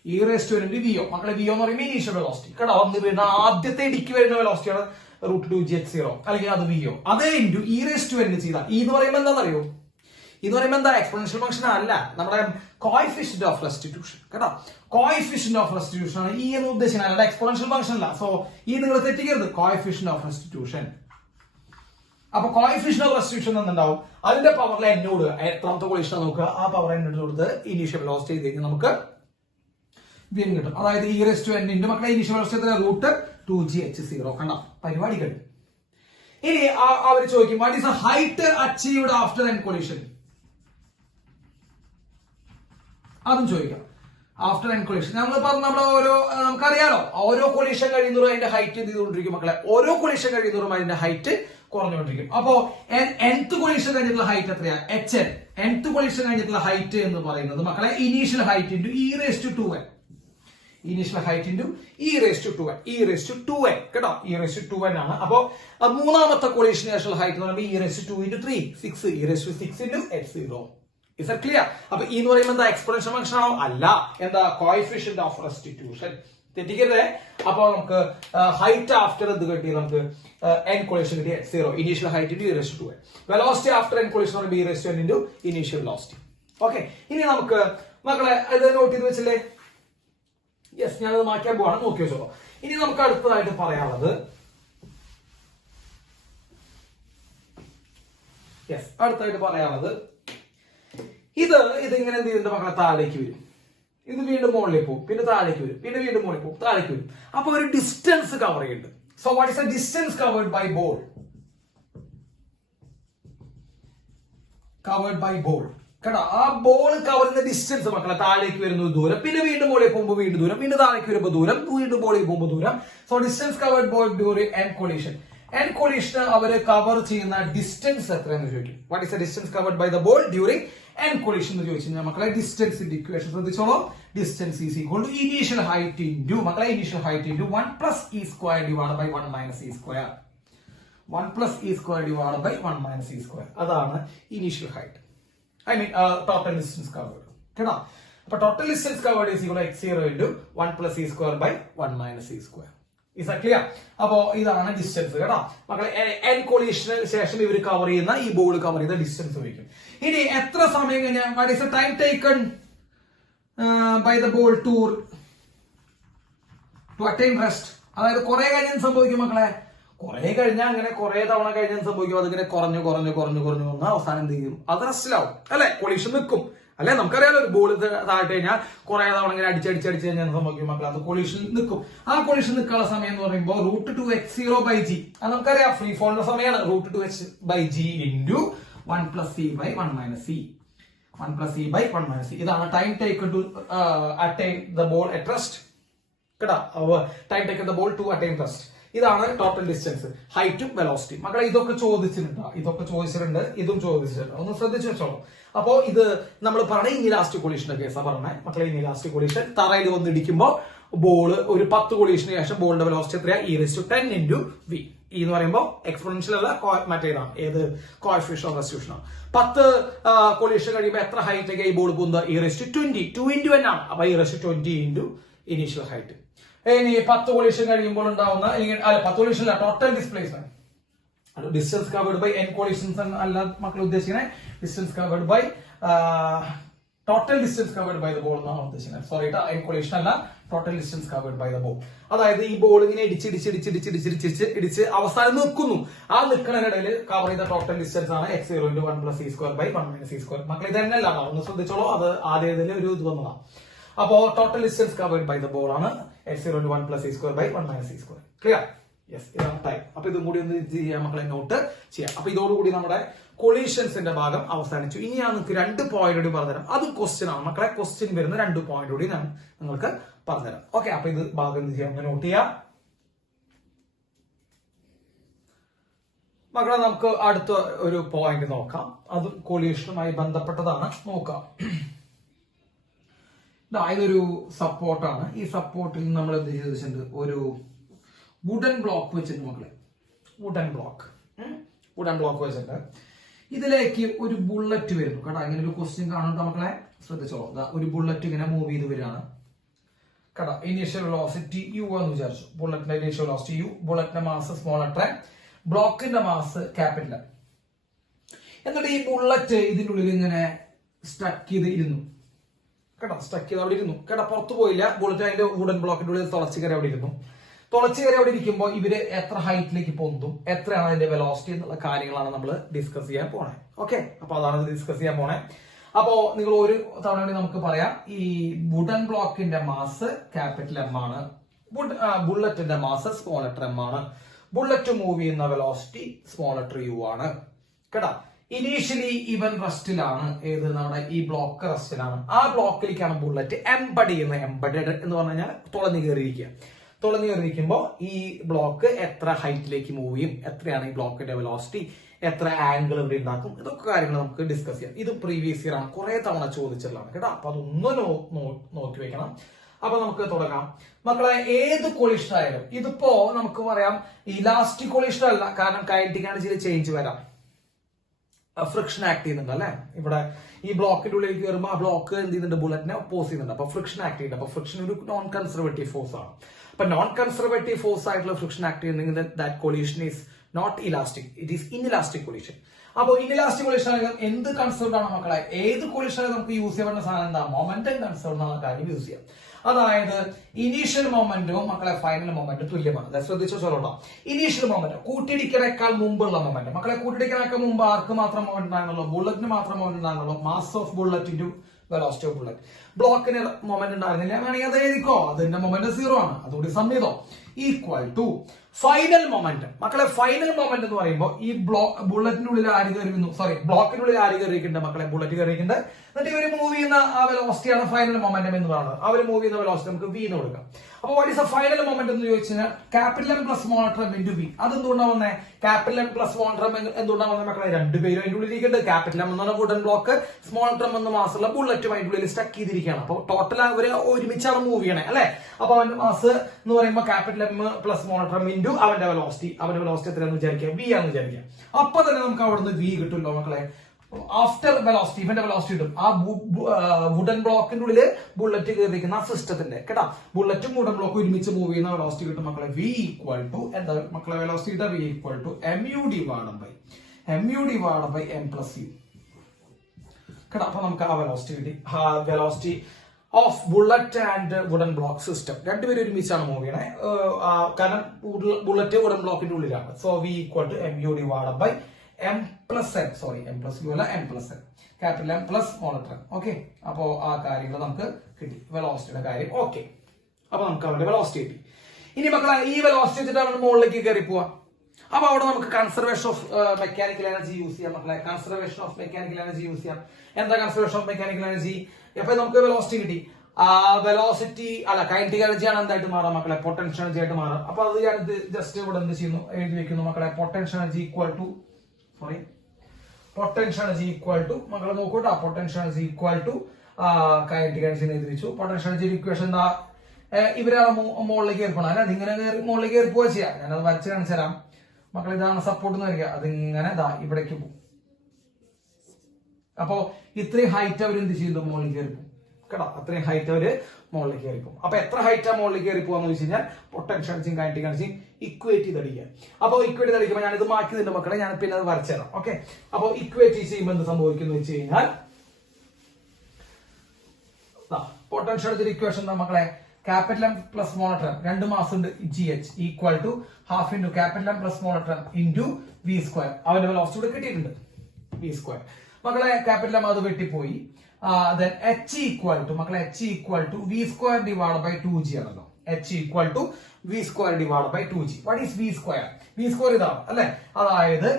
e⁻n into v0 മക്കളെ. v0 എന്ന് പറയുമ്പോൾ ഇനീഷ്യൽ വെലോസിറ്റി കേട്ടോ. വന്ന് വരുന്ന ആദ്യത്തെ ഇടിക്ക് വരുന്ന വെലോസിറ്റിയാണ് √2gh0, അല്ലെങ്കിൽ അത് v0. അതേ ഇൻറ്റു e⁻n ചെയ്താൽ, എന്ന് പറയുമ്പോൾ എന്താണെന്നറിയോ? എന്ന് പറയുമ്പോൾ എന്താ എക്സ്പോണൻഷ്യൽ ഫംഗ്ഷൻ അല്ല, നമ്മുടെ കോയിഫിഷ്യന്റ് ഓഫ് റെസ്റ്റിറ്റ്യൂഷൻ കേട്ടോ. കോയിഫിഷ്യന്റ് ഓഫ് റെസ്റ്റിറ്റ്യൂഷൻ ആണ് ഈ എന്ന് ഉദ്ദേശിക്കുന്നത്, അല്ലാതെ എക്സ്പോണൻഷ്യൽ ഫംഗ്ഷൻ അല്ല. സോ ഈ നിങ്ങൾ തെറ്റിക്കരുത്, കോയിഫിഷ്യന്റ് ഓഫ് റെസ്റ്റിറ്റ്യൂഷൻ. അപ്പൊ കോയിഫിഷ്യന്റ് ഓഫ് റെസ്റ്റിറ്റ്യൂഷൻ എന്നുണ്ടാവും, അതിന്റെ പവറിലെ എന്നോട് എത്രാമത്തെ കൊളീഷൻ നോക്കുക, ആ പവർ എന്നോട് കൊടുത്ത് ഇനീഷ്യൽ വെലോസിറ്റി ചെയ്ത് കഴിഞ്ഞാൽ നമുക്ക് വീണ്ടും കിട്ടും. അതായത് e raise to n into മക്കളെ ഇനീഷ്യൽ വെലോസിറ്റി റൂട്ട് 2gh0 കണ്ടോ, പരിപാടി കഴിയും. ഇനി അവർ ചോദിക്കും what is the height achieved after n collision, അതും ചോദിക്കാം. ആഫ്റ്റർ എൻ കൊളീഷൻ നമ്മൾ ഓരോ നമുക്കറിയാലോ, ഓരോ കൊളീഷൻ കഴിയുന്നതും അതിന്റെ ഹൈറ്റ് എന്ത് ചെയ്തുകൊണ്ടിരിക്കും മക്കളെ, ഓരോ കൊളീഷൻ കഴിയുന്നതും അതിന്റെ ഹൈറ്റ് കുറഞ്ഞുകൊണ്ടിരിക്കും. അപ്പോ nth കൊളീഷൻ കഴിഞ്ഞിട്ടുള്ള ഹൈറ്റ് എത്രയാ, hn. nth കൊളീഷൻ കഴിഞ്ഞിട്ടുള്ള ഹൈറ്റ് എന്ന് പറയുന്നത് മക്കളെ initial height into E raise to 2n, initial height into E raise to 2n, e raise to 2n കേട്ടോ, ഇ റേസ് ടു 2n ആണ്. അപ്പോ മൂന്നാമത്തെ കൊളീഷന് ശേഷമുള്ള ഹൈറ്റ് എന്ന് പറയുമ്പോൾ E raise to 2 into 3 6, e raise to 6 into h0. Is that clear? അപ്പൊ ഈ എന്ന് പറയുമ്പോൾ എന്താ എക്സ്പോണൻഷ്യൽ ഫംഗ്ഷൻ ആണോ? അല്ല, എന്താ കോയിഫിഷ്യന്റ് ഓഫ് റെസ്റ്റിറ്റ്യൂഷൻ. തെറ്റിക്കരുതേ. അപ്പൊ നമുക്ക് ഹൈറ്റ് ആഫ്റ്റർ ഇത് കിട്ടി, നമുക്ക് n കൊളീഷൻ കിട്ടി h0, initial height into E raise to 2n. Velocity after n collision പറയുമ്പോൾ E raise to n into initial velocity. Okay, ഇനി നമുക്ക് മക്കളെ ഇത് നോട്ട് ചെയ്ത് വെച്ചില്ലേ? യെസ്, ഞാനത് മാറ്റാൻ പോവാണ്, നോക്കി വെച്ചോളൂ. ഇനി നമുക്ക് അടുത്തതായിട്ട് പറയാനുള്ളത്, യെസ് അടുത്തായിട്ട് പറയാനുള്ളത് ഇതിങ്ങനെ എന്ത് ചെയ്യുന്നുണ്ട് മക്കളെ, താഴേക്ക് വരും, ഇത് വീണ്ടും മുകളിലേക്ക് പോകും, പിന്നെ താഴേക്ക് വരും, പിന്നെ വീണ്ടും മുകളിൽ പോകും, താഴേക്ക് വരും. അപ്പൊ ഒരു ഡിസ്റ്റൻസ് കവർ ചെയ്യുന്നുണ്ട്. So what is the distance covered by ball? Covered by ball കേട്ടോ, ആ ബോൾ കവർ ചെയ്യുന്ന ഡിസ്റ്റൻസ് മക്കളെ, താഴേക്ക് വരുന്ന ദൂരം, പിന്നെ വീണ്ടും മുകളിൽ പോകുമ്പോൾ വീണ്ടും ദൂരം, പിന്നെ താഴേക്ക് വരുമ്പോൾ ദൂരം, വീണ്ടും മുകളിൽ പോകുമ്പോൾ ദൂരം. So distance covered ball during N collision. N collision അവര് കവർ ചെയ്യുന്ന ഡിസ്റ്റൻസ് എത്രയെന്ന് ചോദിക്കും. What is the distance covered by the ball during N collision എന്ന് ചോദിച്ചു കഴിഞ്ഞാൽ മക്കളെ ഡിസ്റ്റൻസിന്റെ ഇക്വേഷൻ ശ്രദ്ധിച്ചോളൂ. Distance is equal to initial height into മക്കളെ initial height into 1 plus E square divide by 1 minus E square. 1 plus E square divide by 1 minus E square, അതാണ് initial height, I mean total distance covered കേട്ടോ. അപ്പൊ total distance covered is equal to x0 into 1 plus E square by 1 minus E square. Is that clear? അപ്പോ ഇതാണ് distance കേട്ടോ മക്കളെ. N കൊളീഷന് ശേഷം ഇവർ cover ചെയ്യുന്ന ഈ ബോൾ കവർ ചെയ്ത ഡിസ്റ്റൻസ് ഉപയോഗിക്കും. ഇനി എത്ര സമയം കഴിഞ്ഞാൽ what is the time taken by the ball to attain rest, അതായത് കുറെ കഴിഞ്ഞാൽ സംഭവിക്കും മക്കളെ, കുറെ കഴിഞ്ഞാൽ അങ്ങനെ കുറെ തവണ കഴിഞ്ഞാൽ സംഭവിക്കും, അതിങ്ങനെ കുറഞ്ഞു കുറഞ്ഞു കുറഞ്ഞു കുറഞ്ഞു വന്നാൽ അവസാനം എന്ത് ചെയ്യും, അത് റെസ്റ്റിലാവും അല്ലെ, കൊളീഷൻ നിൽക്കും അല്ലെ. നമുക്കറിയാലോ ഒരു ബോൾ താഴ്ത്തി കഴിഞ്ഞാൽ കുറെ തവണ ഇങ്ങനെ അടിച്ചടിച്ച് കഴിഞ്ഞാൽ സംഭവിക്കും മക്കളെ, അത് കൊളീഷൻ നിൽക്കും. ആ കൊളീഷൻ നിൽക്കാനുള്ള സമയം എന്ന് പറയുമ്പോൾ റൂട്ട് 2x0 ബൈ ജി, അത് നമുക്കറിയാം ഫ്രീ ഫോളിന്റെ സമയമാണ്. Root 2h by G into 1 plus C by 1 minus C, 1 plus C by 1 minus C. ഇതാണ് time taken to attain the ball at rest കേട്ടോ, time taken the ball to attain rest. ഇതാണ് total distance, ഹൈറ്റും velocity. മക്കളെ ഇതൊക്കെ ചോദിച്ചിട്ടുണ്ട്, ഇതും ചോദിച്ചിട്ടുണ്ട്, ഒന്ന് ശ്രദ്ധിച്ചു വെച്ചോളൂ. അപ്പോ ഇത് നമ്മൾ പറഞ്ഞ ഇനിലാസ്റ്റിക് കൊളീഷന്റെ കേസാ പറഞ്ഞേ മക്കളെ. ഇനിലാസ്റ്റിക് കൊളീഷൻ തറയിൽ വന്ന് ഇടിക്കുമ്പോൾ ബോൾ ഒരു 10 കൊളീഷന് ശേഷം ബോളിന്റെ വെലോസിറ്റി എത്രയാ, e raise to 10 into v. ഈ എന്ന് പറയുമ്പോൾ എക്സ്പോണൻഷ്യൽ അല്ല, മറ്റേതാണ് ഏത് കോഎഫിഷ്യന്റ് ഓഫ് റെസ്റ്റിറ്റ്യൂഷൻ ആണ്. 10 കൊളീഷൻ കഴിയുമ്പോൾ എത്ര ഹൈറ്റ് ഈ ബോൾ പോകുന്നത്, e raise to 20, 2 into n ആണ്. അപ്പൊ e raise to 20 into initial height. ഇനി 10 കൊളീഷൻ കഴിയുമ്പോൾ ഉണ്ടാവുന്ന, അല്ല 10 കൊളീഷൻ അല്ല, total displacement, distance covered by n collisions അല്ല മക്കൾ ഉദ്ദേശിക്കുന്നത്, distance covered by total distance covered by the ball എന്നാണ് ഉദ്ദേശിക്കുന്നത്. സോറി ട്ടോ, എൻ കൊളീഷൻ അല്ല, total distance covered by the ball. അതായത് ഈ ബോൾ ഇങ്ങനെ ഇടിച്ച് അവസാനം നിൽക്കുന്നു, ആ നിൽക്കുന്നതിനിടയിൽ കവർ ചെയ്ത ടോട്ടൽ ഡിസ്റ്റൻസ് ആണ് x0 into 1 plus E square by 1 minus E square. മക്കൾ ഇത് തന്നെയല്ല, ഒന്ന് ശ്രദ്ധിച്ചോളൂ, അത് ആദ്യത്തിൽ ഒരു ഇത് വന്നതാണ്. അപ്പോ total distance covered by the ball ആണ് x0 into 1 plus E square by 1 minus E square. Clear? Yes, ഇതാണ് ടൈം. അപ്പൊ ഇതും കൂടി ഒന്ന് ചെയ്യാം മക്കളെ, നോട്ട് ചെയ്യാം. അപ്പൊ ഇതോടുകൂടി നമ്മുടെ കൊളീഷൻസിന്റെ ഭാഗം അവസാനിച്ചു. ഇനി ഞാൻ നിങ്ങൾക്ക് 2 പോയിന്റ് കൂടി പറഞ്ഞുതരാം, അതും ക്വസ്റ്റ്യൻ ആണ് മക്കളെ. ക്വസ്റ്റ്യൻ വരുന്ന 2 പോയിന്റ് കൂടി ഞാൻ നിങ്ങൾക്ക് പറഞ്ഞുതരാം. ഓക്കെ, അപ്പൊ ഇത് ഭാഗം എന്ത് ചെയ്യാം, നോട്ട് ചെയ്യാം മക്കളെ. നമുക്ക് അടുത്ത ഒരു പോയിന്റ് നോക്കാം, അതും കൊളീഷനുമായി ബന്ധപ്പെട്ടതാണ്. നോക്കാം, ഇതൊരു സപ്പോർട്ടാണ്. ഈ സപ്പോർട്ടിൽ നമ്മൾ എന്ത് ചെയ്തിട്ടുണ്ട്, ഒരു വുഡൻ ബ്ലോക്ക് വെച്ചിട്ടുണ്ട് മക്കളെ. വുഡൻ ബ്ലോക്ക് വെച്ചിട്ടുണ്ട്. ഇതിലേക്ക് ഒരു ബുള്ളറ്റ് വരുന്നു കേട്ടോ. ഇങ്ങനെ ഒരു ക്വസ്റ്റ്യൻ കാണുന്നുണ്ട് മക്കളെ, ശ്രദ്ധിച്ചോളൂ. ഒരു ബുള്ളറ്റ് ഇങ്ങനെ മൂവ് ചെയ്ത് വരികയാണ് കേട്ടോ. ഇനീഷ്യൽ വെലോസിറ്റി യു എന്ന് വിചാരിച്ചു. ബുള്ളറ്റിന്റെ ഇനീഷ്യൽ വെലോസിറ്റി യു, ബുള്ളറ്റിന്റെ മാസ് സ്മോൾ അട്രെ, ബ്ലോക്കിന്റെ മാസ് ക്യാപിറ്റൽ. എന്നിട്ട് ഈ ബുള്ളറ്റ് ഇതിൻ്റെ ഉള്ളിൽ ഇങ്ങനെ സ്റ്റക്ക് ചെയ്ത് ഇരുന്നു കേട്ടോ. സ്റ്റക്ക് ചെയ്ത് അവിടെ ഇരുന്നു കേട്ടോ, പുറത്തു പോയില്ല. ബുള്ളറ്റ് അതിന്റെ വുഡൻ ബ്ലോക്കിന്റെ ഉള്ളിൽ തുളച്ചു കയറി അവിടെ ഇരുന്നു. തുളച്ചു കയറി അവിടെ ഇരിക്കുമ്പോൾ ഇവര് എത്ര ഹൈറ്റിലേക്ക് പൊന്തും, എത്രയാണ് അതിന്റെ വെലോസിറ്റി എന്നുള്ള കാര്യങ്ങളാണ് നമ്മൾ ഡിസ്കസ് ചെയ്യാൻ പോണേ. ഓക്കെ, അപ്പൊ അതാണ് ഡിസ്കസ് ചെയ്യാൻ പോണേ. അപ്പോ നിങ്ങൾ ഒരു തവണ കൂടി നമുക്ക് പറയാം, ഈ വുഡൻ ബ്ലോക്കിന്റെ മാസ് ക്യാപിറ്റൽ എം ആണ്, ബുള്ളറ്റിന്റെ മാസ് സ്മോൾ ലെറ്റർ എം ആണ്, ബുള്ളറ്റ് മൂവ് ചെയ്യുന്ന വെലോസിറ്റി സ്മോൾ ലെറ്റർ യു ആണ് കേട്ടോ. ഇനീഷ്യലി ഇവൻ റെസ്റ്റിലാണ്, ഏത് നമ്മുടെ ഈ ബ്ലോക്ക് റെസ്റ്റിലാണ്. ആ ബ്ലോക്കിലേക്കാണ് ബുള്ളറ്റ് എംബഡ് ചെയ്യുന്നത്. എംബഡഡ് എന്ന് പറഞ്ഞു കഴിഞ്ഞാൽ തുളഞ്ഞു കയറിയിരിക്കുക. തുളഞ്ഞു കയറിയിരിക്കുമ്പോൾ ഈ ബ്ലോക്ക് എത്ര ഹൈറ്റിലേക്ക് മൂവ് ചെയ്യും, എത്രയാണ് ഈ ബ്ലോക്കിന്റെ വെലോസിറ്റി, എത്ര ആംഗിൾ ഇവിടെ ഉണ്ടാക്കും, ഇതൊക്കെ കാര്യങ്ങൾ നമുക്ക് ഡിസ്കസ് ചെയ്യാം. ഇത് പ്രീവിയസ് ഇയർ ആണ്, കുറെ തവണ ചോദിച്ചിട്ടുള്ളതാണ് കേട്ടോ. അപ്പൊ അതൊന്നും നോക്കി വെക്കണം. അപ്പൊ നമുക്ക് തുടങ്ങാം മക്കളെ. ഏത് കൊളിഷൻ ആയാലും ഇതിപ്പോ നമുക്ക് പറയാം ഇലാസ്റ്റിക് കൊളിഷൻ അല്ല, കാരണം കൈനറ്റിക് എനർജിയിൽ ചേഞ്ച് വരാം. ഫ്രിക്ഷൻ ആക്ട് ചെയ്യുന്നുണ്ട് അല്ലെ. ഇവിടെ ഈ ബ്ലോക്കിന്റെ ഉള്ളിലേക്ക് കയറുമ്പോൾ ആ ബ്ലോക്ക് എന്ത് ചെയ്യുന്നുണ്ട്, ബുള്ളറ്റിനെ ഒപ്പോസ് ചെയ്യുന്നുണ്ട്. അപ്പൊ ഫ്രിക്ഷൻ ആക്ട് ചെയ്യുന്നുണ്ട്. അപ്പൊ ഫ്രിക്ഷൻ ഒരു നോൺ കൺസർവേറ്റീവ് ഫോഴ്സ് ആണ്. അപ്പൊ നോൺ കൺസർവേറ്റീവ് ഫോഴ്സ് ആയിട്ടുള്ള ഫ്രിക്ഷൻ ആക്ട് ചെയ്യുന്നെങ്കിൽ that collision is not elastic, it is inelastic collision. അപ്പൊ ഇൻഇലാസ്റ്റിക് കൊളീഷൻ ആണെങ്കിൽ എന്ത് കൺസേർവ് ആണ് മക്കളെ, ഏത് കൊളീഷൻ നമുക്ക് യൂസ് ചെയ്യാൻ സാധനം എന്താ, മൊമെന്റം കൺസേർവ് എന്ന കാര്യം യൂസ് ചെയ്യാം. അതായത് ഇനീഷ്യൽ മൊമെന്റും മക്കളെ ഫൈനൽ മൊമെന്റും തുല്യമാണ്. ശ്രദ്ധിച്ചോ ചോട്ടോ, ഇനീഷ്യൽ മൊമെന്റ് കൂട്ടിയിടിക്കണേക്കാൾ മുമ്പുള്ള മൊമെന്റ്. മക്കളെ കൂട്ടിയിടിക്കണേക്കാൾ മുമ്പ് ആർക്ക് മാത്രം മൊമെന്റ് ഉണ്ടാകുന്നുള്ളൂ, ബുള്ളറ്റിന് മാത്രം മൊമെന്റ് ഉണ്ടാകുന്നുള്ളൂ. Mass of bullet into velocity of bullet. ബ്ലോക്കിന് മൊമെന്റ് ഉണ്ടായിരുന്നില്ല, വേണമെങ്കിൽ അത് എഴുതിക്കോ, അതിന്റെ മൊമെന്റ് 0 ആണ്, അതുകൂടി സം ചെയ്തോ. Equal to final moment. മക്കളെ ഫൈനൽ മൊമെന്റ് എന്ന് പറയുമ്പോൾ ഈ ബുള്ളറ്റിനുള്ളിൽ ആര് കയറിക്കുന്നു, സോറി ബ്ലോക്കിനുള്ളിൽ ആര് കയറിയിട്ടുണ്ട് മക്കളെ, ബുള്ളറ്റ് കയറിയിട്ടുണ്ട്. എന്നിട്ട് ഇവര് മൂവ് ചെയ്യുന്ന ആ വെലോസിറ്റിയാണ് ഫൈനൽ മൊമെന്റം എന്ന് പറയുന്നത്. അവർ മൂവ് ചെയ്യുന്ന വെലോസിറ്റി നമുക്ക് വി എന്ന് കൊടുക്കാം. അപ്പൊ what is a final moment എന്ന് ചോദിച്ചു കഴിഞ്ഞാൽ capital M plus small letter M into v. അതെന്തുകൊണ്ടാണ് വന്നേ, capital M plus small letter M എന്തുകൊണ്ടാണ് വന്നത് മക്കളെ, രണ്ടുപേരും അതിന്റെ ഉള്ളിൽ ഇരിക്കുന്നുണ്ട്. ക്യാപിറ്റൽ എം എന്ന wooden block, small letter M എന്ന മാസുള്ള ബുള്ളറ്റും അതിന്റെ ഉള്ളിൽ സ്റ്റക്ക് ചെയ്തിരിക്കുകയാണ്. അപ്പൊ ടോട്ടൽ അവര് ഒരുമിച്ചാണ് മൂവ് ചെയ്യണേ അല്ലെ. അപ്പൊ അവന്റെ മാസ് എന്ന് പറയുമ്പോൾ capital M plus small letter M into അവന്റെ വെലോസിറ്റി എത്രയാണെന്ന് വിചാരിക്കുക, വി ആണെന്ന് വിചാരിക്കുക. അപ്പൊ തന്നെ നമുക്ക് അവിടുന്ന് വി കിട്ടുമല്ലോ മക്കളെ. ആഫ്റ്റർ വെലോസിറ്റി ഇവന്റെ വെലോസിറ്റി കിട്ടും. ആ വുഡൻ ബ്ലോക്കിന്റെ ഉള്ളില് ബുള്ളറ്റ് കയറിയിരിക്കുന്ന ആ സിസ്റ്റത്തിന്റെ കേട്ടാ, ബുള്ളറ്റും വുഡൻ ബ്ലോക്കും ഒരുമിച്ച് മൂവ് ചെയ്യുന്ന വെലോസിറ്റി കിട്ടും മക്കളെ. വി ഈക്വൽ ടു എന്താ മക്കളെ, വെലോസിറ്റി കിട്ടാ V equal to M U divided by M plus U കേട്ടാ. അപ്പൊ നമുക്ക് ആ വെലോസിറ്റി കിട്ടി. Velocity of bullet and wooden block system രണ്ടുപേരും ഒരുമിച്ചാണ് മൂവ് ചെയ്യണേ, കാരണം ബുള്ളറ്റ് വുഡൻ ബ്ലോക്കിന്റെ ഉള്ളിലാണ്. So V equal to M U divided by M plus N, sorry M plus U അല്ല, M plus N, capital M plus small letter M. Okay, അപ്പോ ആ കാര്യങ്ങൾ നമുക്ക് കിട്ടി, വെലോസിറ്റിയുടെ കാര്യം. ഓക്കെ, അപ്പൊ നമുക്ക് അവരുടെ വെലോസിറ്റി കിട്ടി. ഇനി മക്കളെ ഈ വെലോസിറ്റി വെച്ചിട്ട് അവിടെ മുകളിലേക്ക് കയറി പോവാം. അപ്പൊ അവിടെ നമുക്ക് conservation of mechanical energy use ചെയ്യാം മക്കളെ. Conservation of mechanical energy use ചെയ്യാം. എന്താ കൺസർവേഷൻ ഓഫ് മെക്കാനിക്കൽ എനർജി? അപ്പൊ നമുക്ക് വെലോസിറ്റി കിട്ടി. വെലോസിറ്റി അല്ല, കൈനറ്റിക് എനർജി ആണ് എന്തായിട്ട് മാറാം മക്കളെ, പൊട്ടൻഷ്യൽ എനർജി ആയിട്ട് മാറാം. അപ്പൊ അത് ഞാൻ ജസ്റ്റ് ഇവിടെ എന്ത് ചെയ്യുന്നു, എഴുതി വെക്കുന്നു മക്കളെ. പൊട്ടൻഷ്യൽ എനർജി ഈക്വൽ ടു മക്കളെ നോക്കൂട്ടാ, potential energy equal to kinetic energy എഴുതി വെച്ചു. പൊട്ടൻഷ്യൽ എനർജി ഇക്വേഷൻ എന്താ, ഇവരാണ് മുകളിലേക്ക് കയറിപ്പോണം അല്ലെ, അതിങ്ങനെ മുകളിലേക്ക് കയറി പോവുക ചെയ്യാം. ഞാനത് വരച്ച് കാണിച്ചു തരാം മക്കളെ. ഇതാണ് സപ്പോർട്ട് എന്ന് പറയുക, അതിങ്ങനെ ഇവിടേക്ക് പോകും. അപ്പോ ഇത്രയും ഹൈറ്റ് അവർ എന്ത് ചെയ്യുന്നു, മുകളിൽ കയറി പോകും കേട്ടോ. അത്രയും ഹൈറ്റ് അവര് മുകളിലേക്ക് കയറി പോകും. അപ്പൊ എത്ര ഹൈറ്റാ മുകളിൽ കയറി പോകാന്ന് വെച്ച് കഴിഞ്ഞാൽ പൊട്ടൻഷ്യൽ എനർജിയും കൈനറ്റിക് എനർജിയും ഇക്വേറ്റ് ചെയ്തടിക്കുക. അപ്പൊ ഇക്വേറ്റ് ചെയ്തടിക്കുമ്പോൾ ഞാനിത് മാറ്റിയതിന്റെ മക്കളെ, ഞാൻ പിന്നെ അത് വരച്ചു തരാം. ഓക്കെ, അപ്പൊ ഇക്വേറ്റ് ചെയ്യുമ്പോൾ എന്ത് സംഭവിക്കുന്നു വെച്ച് കഴിഞ്ഞാൽ, പൊട്ടൻഷ്യൽ എനർജി ഇക്വേഷൻ എന്താ മക്കളെ, capital M plus small letter m, രണ്ട് മാസ് ഉണ്ട്, g h equal to half into capital M plus small letter M into v square. അവന്റെ വെലോസിറ്റി ഇവിടെ കിട്ടിയിട്ടുണ്ട്, വി സ്ക്വയർ മക്കളെ. ക്യാപിറ്റൽ എം അത് വെട്ടിപ്പോയി. then h equal to മക്കളെ, h equal to v square divided by 2g ആണല്ലോ. h equal to v square divided by 2g. what is v square? v square ഇതാണ് അല്ലെ, അതായത്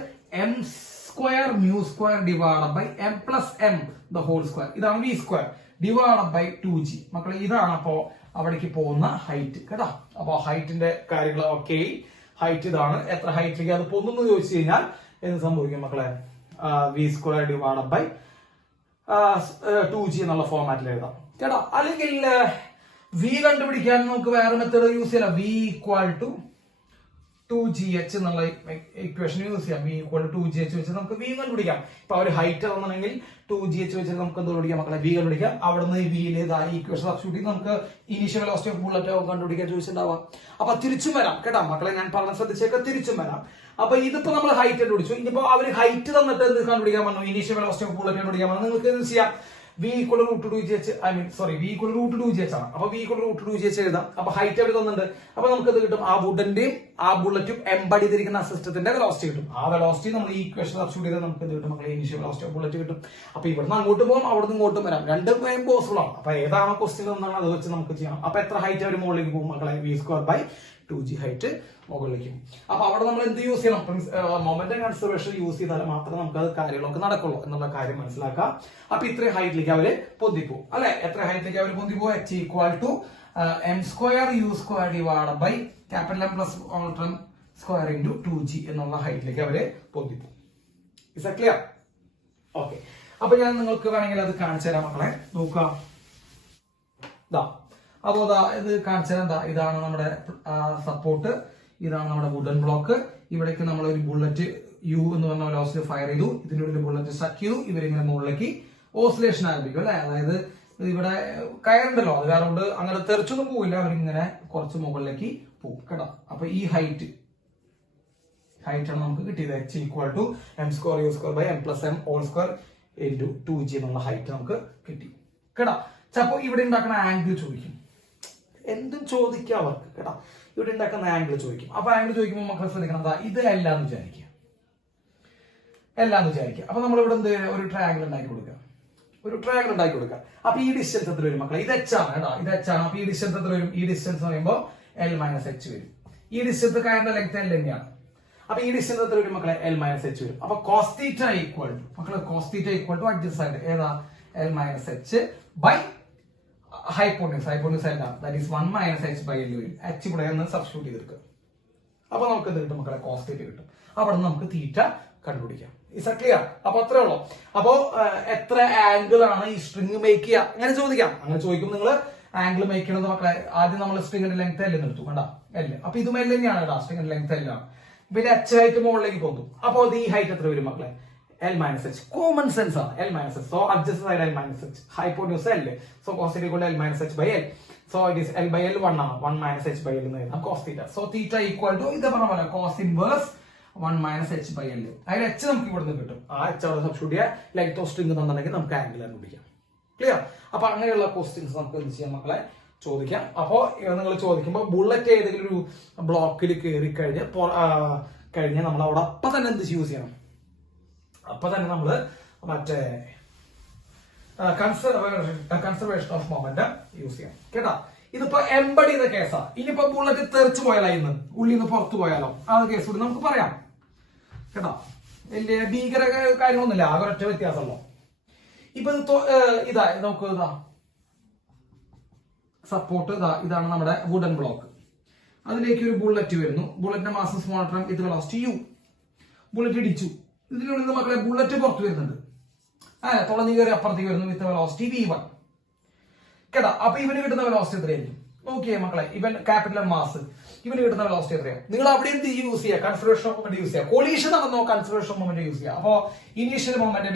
m square mu square divided by m plus m the whole square. ഇതാണ് v square divided by 2g മക്കളെ. ഇതാണ് അപ്പോ അവിടേക്ക് പോകുന്ന height കേട്ടോ. അപ്പൊ ഹൈറ്റിന്റെ കാര്യങ്ങൾ ഓക്കെ, ഹൈറ്റ് ഇതാണ്. എത്ര ഹൈറ്റിലേക്ക് അത് പോകുന്നു ചോദിച്ചു കഴിഞ്ഞാൽ എന്ത് സംഭവിക്കും മക്കളെ, v square divided by 2g എന്നുള്ള ഫോർമാറ്റിൽ എഴുതാം കേട്ടോ. അല്ലെങ്കിൽ വി കണ്ടുപിടിക്കാൻ നമുക്ക് വേറെ മെത്തേഡ് യൂസ് ചെയ്യാം. വി ഈക്വൽ ടു 2gh എന്നുള്ള ഇക്വേഷൻ യൂസ് ചെയ്യാം. v ഈക്വൽ ടു 2gh വെച്ച് നമുക്ക് v കണ്ടുപിടിക്കാം. ഇപ്പൊ ഒരു ഹൈറ്റ് തന്നിട്ടുണ്ടെങ്കിൽ 2gh വെച്ച് നമുക്ക് എന്ത് കണ്ടുപിടിക്കാം മക്കളെ, v കണ്ടുപിടിക്കാം. അവിടെ നിന്ന് ഈ വിയിൽ ഈ ഇക്വേഷൻ സബ്സ്റ്റിറ്റ്യൂട്ട് ചെയ്ത് നമുക്ക് ഇനീഷ്യൽ വെലോസിറ്റി ഓഫ് ബുള്ളറ്റ് കണ്ടുപിടിക്കാൻ ചോദിച്ചിട്ടുണ്ടാവാം. അപ്പൊ തിരിച്ചും വരാം കേട്ടോ മക്കളെ, ഞാൻ പറഞ്ഞ ശ്രദ്ധിച്ചേക്ക്, തിരിച്ചും വരാം. അപ്പൊ ഇതിപ്പോ നമ്മൾ ഹൈറ്റ് കണ്ടുപിടിച്ചു. ഇനിയിപ്പോ അവര് ഹൈറ്റ് തന്നിട്ട് എന്ത് കണ്ടുപിടിക്കാൻ പറഞ്ഞു, ഇനീഷ്യൽ വെലോസിറ്റി ഓഫ് ബുള്ളറ്റ് കണ്ടുപിടിക്കാൻ പറഞ്ഞു. നിങ്ങൾക്ക് എന്ത് ചെയ്യാം, v equal root 2gh, v equal root 2gh ആണ്. അപ്പൊ v ഈക്വൽ റൂട്ട് 2gh എഴുതാം. അപ്പൊ ഹൈറ്റ് എവിടെ തന്നിട്ടുണ്ട്, അപ്പൊ നമുക്ക് ഇത് കിട്ടും, ആ വുഡന്റെയും ആ ബുള്ളറ്റും എംബഡ് ചെയ്തിരിക്കുന്ന സിസ്റ്റത്തിന്റെ വെലോസിറ്റി കിട്ടും. ആ വെലോസിറ്റി നമ്മൾ ഈ ഇക്വേഷൻ സബ്സ്റ്റിറ്റ്യൂട്ട് ചെയ്താൽ നമുക്ക് ഇത് കിട്ടും മക്കളെ, ഇനീഷ്യൽ വെലോസിറ്റി ഓഫ് ബുള്ളറ്റ് കിട്ടും. അപ്പൊ ഇവിടുന്ന് അങ്ങോട്ട് പോകും, അവിടുന്ന് ഇങ്ങോട്ടും വരാം, രണ്ടും പോസിബിൾ ആണ്. അപ്പൊ ഏതാണ് ക്വസ്റ്റ്യൻ എന്നാണ് അത് വെച്ച് നമുക്ക് ചെയ്യാം. അപ്പൊ എത്ര ഹൈറ്റ് അവർ മുകളിലേക്ക് പോകും മക്കളെ, v²/2g ഹൈറ്റ് മുകളിലേക്ക് പോകും. അപ്പൊ അവിടെ നമ്മൾ എന്ത് യൂസ് ചെയ്യണം, മൊമെന്റം കൺസർവേഷൻ യൂസ് ചെയ്താൽ മാത്രമേ നമുക്ക് അത് കാര്യങ്ങളൊക്കെ നടക്കുള്ളൂ എന്നുള്ള കാര്യം മനസ്സിലാക്കാം. അപ്പൊ ഇത്രയും ഹൈറ്റിലേക്ക് അവര് പൊന്തിപ്പോവും അല്ലെ. എത്ര ഹൈറ്റിലേക്ക് അവർ പൊന്തിപ്പോവും, h equal to m²u² divided by M plus square into 2g എന്നുള്ള ഹൈറ്റിലേക്ക് അവര് പൊന്തിപ്പോവും. Is a clear? ഓക്കെ. അപ്പൊ ഞാൻ നിങ്ങൾക്ക് വേണമെങ്കിൽ അത് കാണിച്ചു തരാം മക്കളെ, നോക്കാം. അപ്പോ ഇത് കാണിച്ചു തരാം. ഇതാണ് നമ്മുടെ സപ്പോർട്ട്, ഇതാണ് നമ്മുടെ വുഡൻ ബ്ലോക്ക്. ഇവിടേക്ക് നമ്മൾ ഒരു ബുള്ളറ്റ് യു എന്ന് പറഞ്ഞ വെലോസിറ്റി ഫയർ ചെയ്തു, ഇതിന്റെ ഉള്ളിൽ ബുള്ളറ്റ് സ്റ്റക്ക് ചെയ്തു, ഇവരിങ്ങനെ മുകളിലേക്ക് ഓസിലേഷൻ ആരംഭിക്കും അല്ലെ. അതായത് ഇവിടെ കയറുണ്ടല്ലോ, അത് കാരണം കൊണ്ട് അങ്ങനെ തെറിച്ചൊന്നും പോവില്ല, അവരിങ്ങനെ കുറച്ച് മുകളിലേക്ക് പോകും കേട്ടോ. അപ്പൊ ഈ ഹൈറ്റ് ആണ് നമുക്ക് കിട്ടിയത്, h equal to m²u²/m plus m² into 2g എന്നുള്ള ഹൈറ്റ് നമുക്ക് കിട്ടി കേട്ടോ. അപ്പൊ ഇവിടെ ഉണ്ടാക്കുന്ന ആംഗിൾ ചോദിക്കും, എന്തും ചോദിക്കാം അവർക്ക് കേട്ടോ. ഇവിടെ ഉണ്ടാക്കുന്ന ആംഗിൾ ചോദിക്കും. അപ്പൊ ആംഗിൾ ചോദിക്കുമ്പോൾ മക്കളെ ശ്രദ്ധിക്കണം, ഇത് എല്ലാന്ന് വിചാരിക്കുക. അപ്പൊ നമ്മൾ ഇവിടെ എന്ത് ഒരു ട്രയാംഗിൾ ഉണ്ടാക്കി കൊടുക്കുക. അപ്പൊ ഈ ഡിസ്റ്റൻസ് എത്ര വരും മക്കളെ, ഇത് h ആണ് കേട്ടോ, ഇത് h ആണ്. അപ്പൊ ഈ ഡിസ്റ്റൻസ് എത്ര വരും, ഈ ഡിസ്റ്റൻസ് എന്ന് പറയുമ്പോൾ l - h വരും. ഈ ഡിസ്റ്റൻസ് കയറിന്റെ ലെങ്ത് l തന്നെയാണ്. അപ്പൊ ഈ ഡിസ്റ്റൻസ് എത്ര വരും മക്കളെ, l - h വരും. അപ്പൊ cos θ ഈക്വൽ ടു മക്കളെ, cos θ equal to adjust side ഏതാ, l - h ബൈ ഹൈപ്പോട്ടൻസ് അല്ല, that is 1 - h by l വരും. h ഇവിടെ നിന്ന് സബ്സ്റ്റിറ്റ്യൂട്ട് ചെയ്തെടുക്കുക. അപ്പൊ നമുക്ക് എന്ത് കിട്ടും മക്കളെ, cos θ കിട്ടും. അവിടെ നിന്ന് നമുക്ക് തീറ്റ കണ്ടുപിടിക്കാം. Is clear? അപ്പൊ അത്രേ ഉള്ളൂ. അപ്പോ എത്ര ആംഗിൾ ആണ് ഈ സ്ട്രിങ് മേക്ക് ചെയ്യുക, അങ്ങനെ ചോദിക്കാം. അങ്ങനെ ചോദിക്കും നിങ്ങൾ ആംഗിൾ മേക്ക് ചെയ്യണത് മക്കളെ, ആദ്യം നമ്മൾ സ്ട്രിങ്ങിന്റെ ലെങ്ത് എൽ എടുത്തു കണ്ട, എൽ. അപ്പൊ ഇതും എൽ തന്നെയാണ് കേട്ടോ, സ്ട്രിങ്ങിന്റെ ലെങ്ത് എൽ ആണ്. പിന്നെ h ഹൈറ്റ് മുകളിലേക്ക് പോകും. അപ്പൊ ഈ ഹൈറ്റ് എത്ര വരും മക്കളെ, l - h. കോമൺ സെൻസ് ആണ്, l - h. So adjust side l - h, hypotenuse l. So cos θ equal to l - h by l. So it is l by l 1 ആണ്, 1 - h by l എന്ന് എഴുതാം cos θ. So θ equal to ഇത് പറഞ്ഞ പോലെ cos inverse 1 - h by l. അതിൽ h നമുക്ക് ഇവിടുന്ന് കിട്ടും. ആ h അവിടെ സബ്സ്റ്റിറ്റ്യൂട്ട് ചെയ്യാം, ലെങ്ത് ഓഫ് സ്ട്രിംഗ് തന്നിട്ടുണ്ടെങ്കിൽ നമുക്ക് ആംഗിൾ കണ്ടുപിടിക്കാം. ക്ലിയർ? അപ്പൊ അങ്ങനെയുള്ള ക്വസ്റ്റ്യൻസ് നമുക്ക് എന്ത് ചെയ്യാം മക്കളെ, ചോദിക്കാം. അപ്പോ നിങ്ങൾ ചോദിക്കുമ്പോൾ ബുള്ളറ്റ് ഏതെങ്കിലും ഒരു ബ്ലോക്കിൽ കയറി കഴിഞ്ഞാൽ നമ്മൾ അവിടെ അപ്പൊ തന്നെ എന്ത് യൂസ് ചെയ്യണം, അപ്പൊ തന്നെ നമ്മള് മറ്റേ കൺസർവേഷൻ ഓഫ് മൊമെന്റം യൂസ് ചെയ്യാം കേട്ടോ. ഇതിപ്പോ എംബഡ് ചെയ്ത കേസാ. ഇനിയിപ്പോ ബുള്ളറ്റ് തെറിച്ചു പോയാലോ, ഇന്ന് ഉള്ളിൽ നിന്ന് പുറത്തു പോയാലോ, ആ കേസ് കൂടി നമുക്ക് പറയാം കേട്ടോ. വലിയ ഭീകര കാര്യങ്ങളൊന്നുമില്ല, ആകെ ഒറ്റ വ്യത്യാസമല്ലോ. ഇപ്പൊ ഇതാ നമുക്ക് സപ്പോർട്ട് ഇതാണ് നമ്മുടെ വുഡൻ ബ്ലോക്ക്. അതിലേക്ക് ഒരു ബുള്ളറ്റ് വരുന്നു, ബുള്ളറ്റിന്റെ മാസം സ്മോൾ ടൈം ഇത് വെലോസിറ്റി u. ബുള്ളറ്റ് ഇടിച്ചു, ഇതിനുള്ളിൽ നിന്ന് മക്കളെ ബുള്ളറ്റ് പുറത്തു വരുന്നുണ്ട്, തുളഞ്ഞു കയറി അപ്പുറത്തേക്ക് വരുന്നു വിത്ത് വെലോസിറ്റി v1 കേട്ടോ. അപ്പൊ ഇവന് കിട്ടുന്ന വെലോസിറ്റി എത്രയായിരിക്കും നോക്കിയേ മക്കളെ, ഇവൻ ക്യാപിറ്റൽ മാസ്, ഇവന് കിട്ടുന്ന വെലോസിറ്റി എത്രയാണ്. നിങ്ങൾ അവിടെ എന്ത് യൂസ് ചെയ്യുക, കൺസർവേഷൻ ഓഫ് മൊമെന്റ് യൂസ് ചെയ്യുക. കൊളീഷൻ നടന്നോ, കൺസർവേഷൻ ഓഫ് മൊമെന്റ് യൂസ് ചെയ്യുക. അപ്പോ ഇനീഷ്യൽ മൊമെന്റം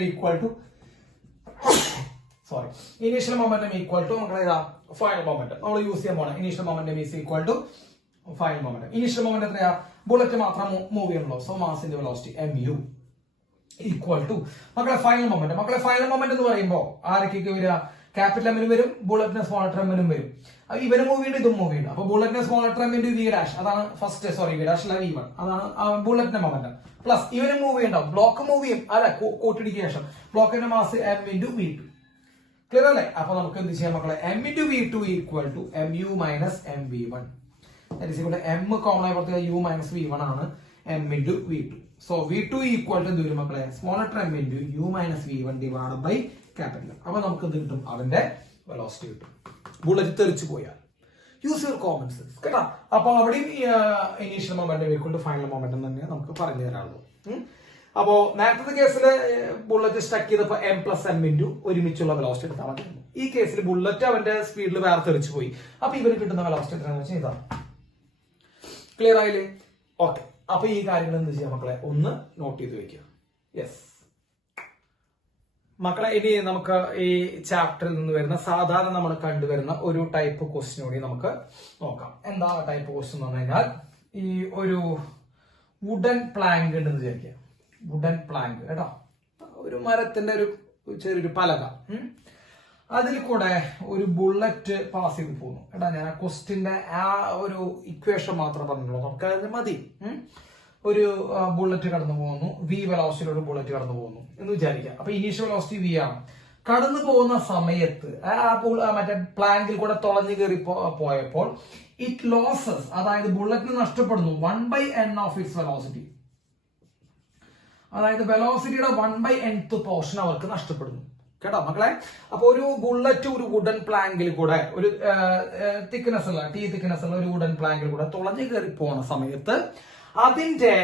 ഈക്വൽ ടു മക്കളെ ഇതാ ഫൈനൽ മൊമെന്റം നമ്മൾ യൂസ് ചെയ്യാൻ പോകണം. Initial momentum is equal to final momentum. Initial momentum എത്രയാ, ബുള്ളറ്റ് മാത്രം മൂവ് ചെയ്യണല്ലോ. സോ മാസിന്റെ വെലോസിറ്റി mu ഈക്വൽ ടു മക്കളെ ഫൈനൽ മൊമെന്റ്. മക്കളെ ഫൈനൽ മൊമെന്റ് എന്ന് പറയുമ്പോൾ ആരൊക്കെ വരിക, ക്യാപിറ്റൽ എമ്മിനും വരും, ബുള്ളറ്റിന് സ്മോൾ എമ്മിനും വരും. ഇവന് മൂവ് ചെയ്യുന്നത് ഇതും മൂവ് ചെയ്യുന്നത്. അപ്പൊ ബുള്ളറ്റിന് small M into V dash, അതാണ് ഫസ്റ്റ് വി ഡാഷ് അല്ല v1, അതാണ് ബുള്ളറ്റിന്റെ മൊമെന്റം. പ്ലസ് ഇവന് മൂവ് ചെയ്യണ്ടാവും, ബ്ലോക്ക് മൂവ് ചെയ്യും അല്ലെ, കൂട്ടിടിക്ക് ശേഷം ബ്ലോക്കിന്റെ mass m into v2. Clear അല്ലേ? അപ്പൊ നമുക്ക് എന്ത് ചെയ്യാം മക്കളെ, m into v2 equal to mu minus mv1. m common ആയി പുറത്ത് u മൈനസ് v1 ആണ്, m into v2. So v2 equal to എന്ത് വരും മക്കളെ, small m into u minus v1 divide by capital. അപ്പൊ നമുക്ക് എന്ത് കിട്ടും, അതിന്റെ വെലോസിറ്റി കിട്ടും. ബുള്ളറ്റ് തെറിച്ചു പോയാൽ യൂസ് യുവർ കോമൺ സെൻസ് കേട്ടോ. അപ്പൊ അവിടെയും initial momentum equal to final momentum തന്നെ നമുക്ക് പറഞ്ഞു തരാനുള്ളൂ. അപ്പോ നേരത്തെ കേസിൽ ബുള്ളറ്റ് സ്റ്റക്ക് ചെയ്തപ്പോ m പ്ലസ് m ഇൻറ്റു ഒരുമിച്ചുള്ള വെലോസിറ്റി എടുത്താൽ മതി. ഈ കേസിൽ ബുള്ളറ്റ് അവന്റെ സ്പീഡിൽ വേറെ തെറിച്ചു പോയി. അപ്പൊ ഇവന് കിട്ടുന്ന വെലോസിറ്റി എത്രയാണെന്ന് വെച്ചാൽ ഇതാണ്. ക്ലിയർ ആയില്ലേ? ഓക്കെ, അപ്പൊ ഈ കാര്യങ്ങൾ എന്ത് ചെയ്യാം മക്കളെ, ഒന്ന് നോട്ട് ചെയ്ത് വെക്കുക. യെസ് മക്കളെ, ഇനി നമുക്ക് ഈ ചാപ്റ്ററിൽ നിന്ന് വരുന്ന സാധാരണ നമ്മൾ കണ്ടുവരുന്ന ഒരു ടൈപ്പ് ക്വസ്റ്റ്യൻ കൂടി നമുക്ക് നോക്കാം. എന്താ ടൈപ്പ് ക്വസ്റ്റ്യൻ എന്ന് പറഞ്ഞു കഴിഞ്ഞാൽ, ഈ ഒരു വുഡൻ പ്ലാങ്ക് ഉണ്ടെന്ന് വിചാരിക്കുക. വുഡൻ പ്ലാങ്ക് കേട്ടോ, ഒരു മരത്തിന്റെ ഒരു ചെറിയൊരു പലക, അതിൽ കൂടെ ഒരു ബുള്ളറ്റ് പാസ് ചെയ്ത് പോകുന്നു കേട്ടാ. ഞാൻ ആ ക്വസ്റ്റിന്റെ ആ ഒരു ഇക്വേഷൻ മാത്രം പറഞ്ഞുള്ളൂ, നമുക്ക് അതിന് മതി. ഒരു ബുള്ളറ്റ് കടന്നു പോകുന്നു, വി വെലോസിറ്റിയിൽ ഒരു ബുള്ളറ്റ് കടന്നു പോകുന്നു എന്ന് വിചാരിക്കാം. അപ്പൊ ഇനീഷ്യൽ വെലോസിറ്റി വി ആണ്. കടന്നു പോകുന്ന സമയത്ത് മറ്റേ പ്ലാങ്കിൽ കൂടെ തുളഞ്ഞു കയറി പോയപ്പോൾ ഇറ്റ് ലോസസ്, അതായത് ബുള്ളറ്റിന് നഷ്ടപ്പെടുന്നു 1/n ഓഫ് ഇറ്റ്സ് വെലോസിറ്റി. അതായത് വെലോസിറ്റിയുടെ 1/nth പോർഷൻ അവർക്ക് നഷ്ടപ്പെടുന്നു കേട്ടോ മക്കളെ. അപ്പൊ ഒരു ബുള്ളറ്റ് ഒരു വുഡൻ പ്ലാങ്കിൽ കൂടെ, ഒരു തിക്നെസ് ഉള്ള T തിക്നെസ് ഉള്ള ഒരു വുഡൻ പ്ലാങ്കിൽ കൂടെ തുളഞ്ഞു കയറി പോകുന്ന സമയത്ത് അതിന്റെ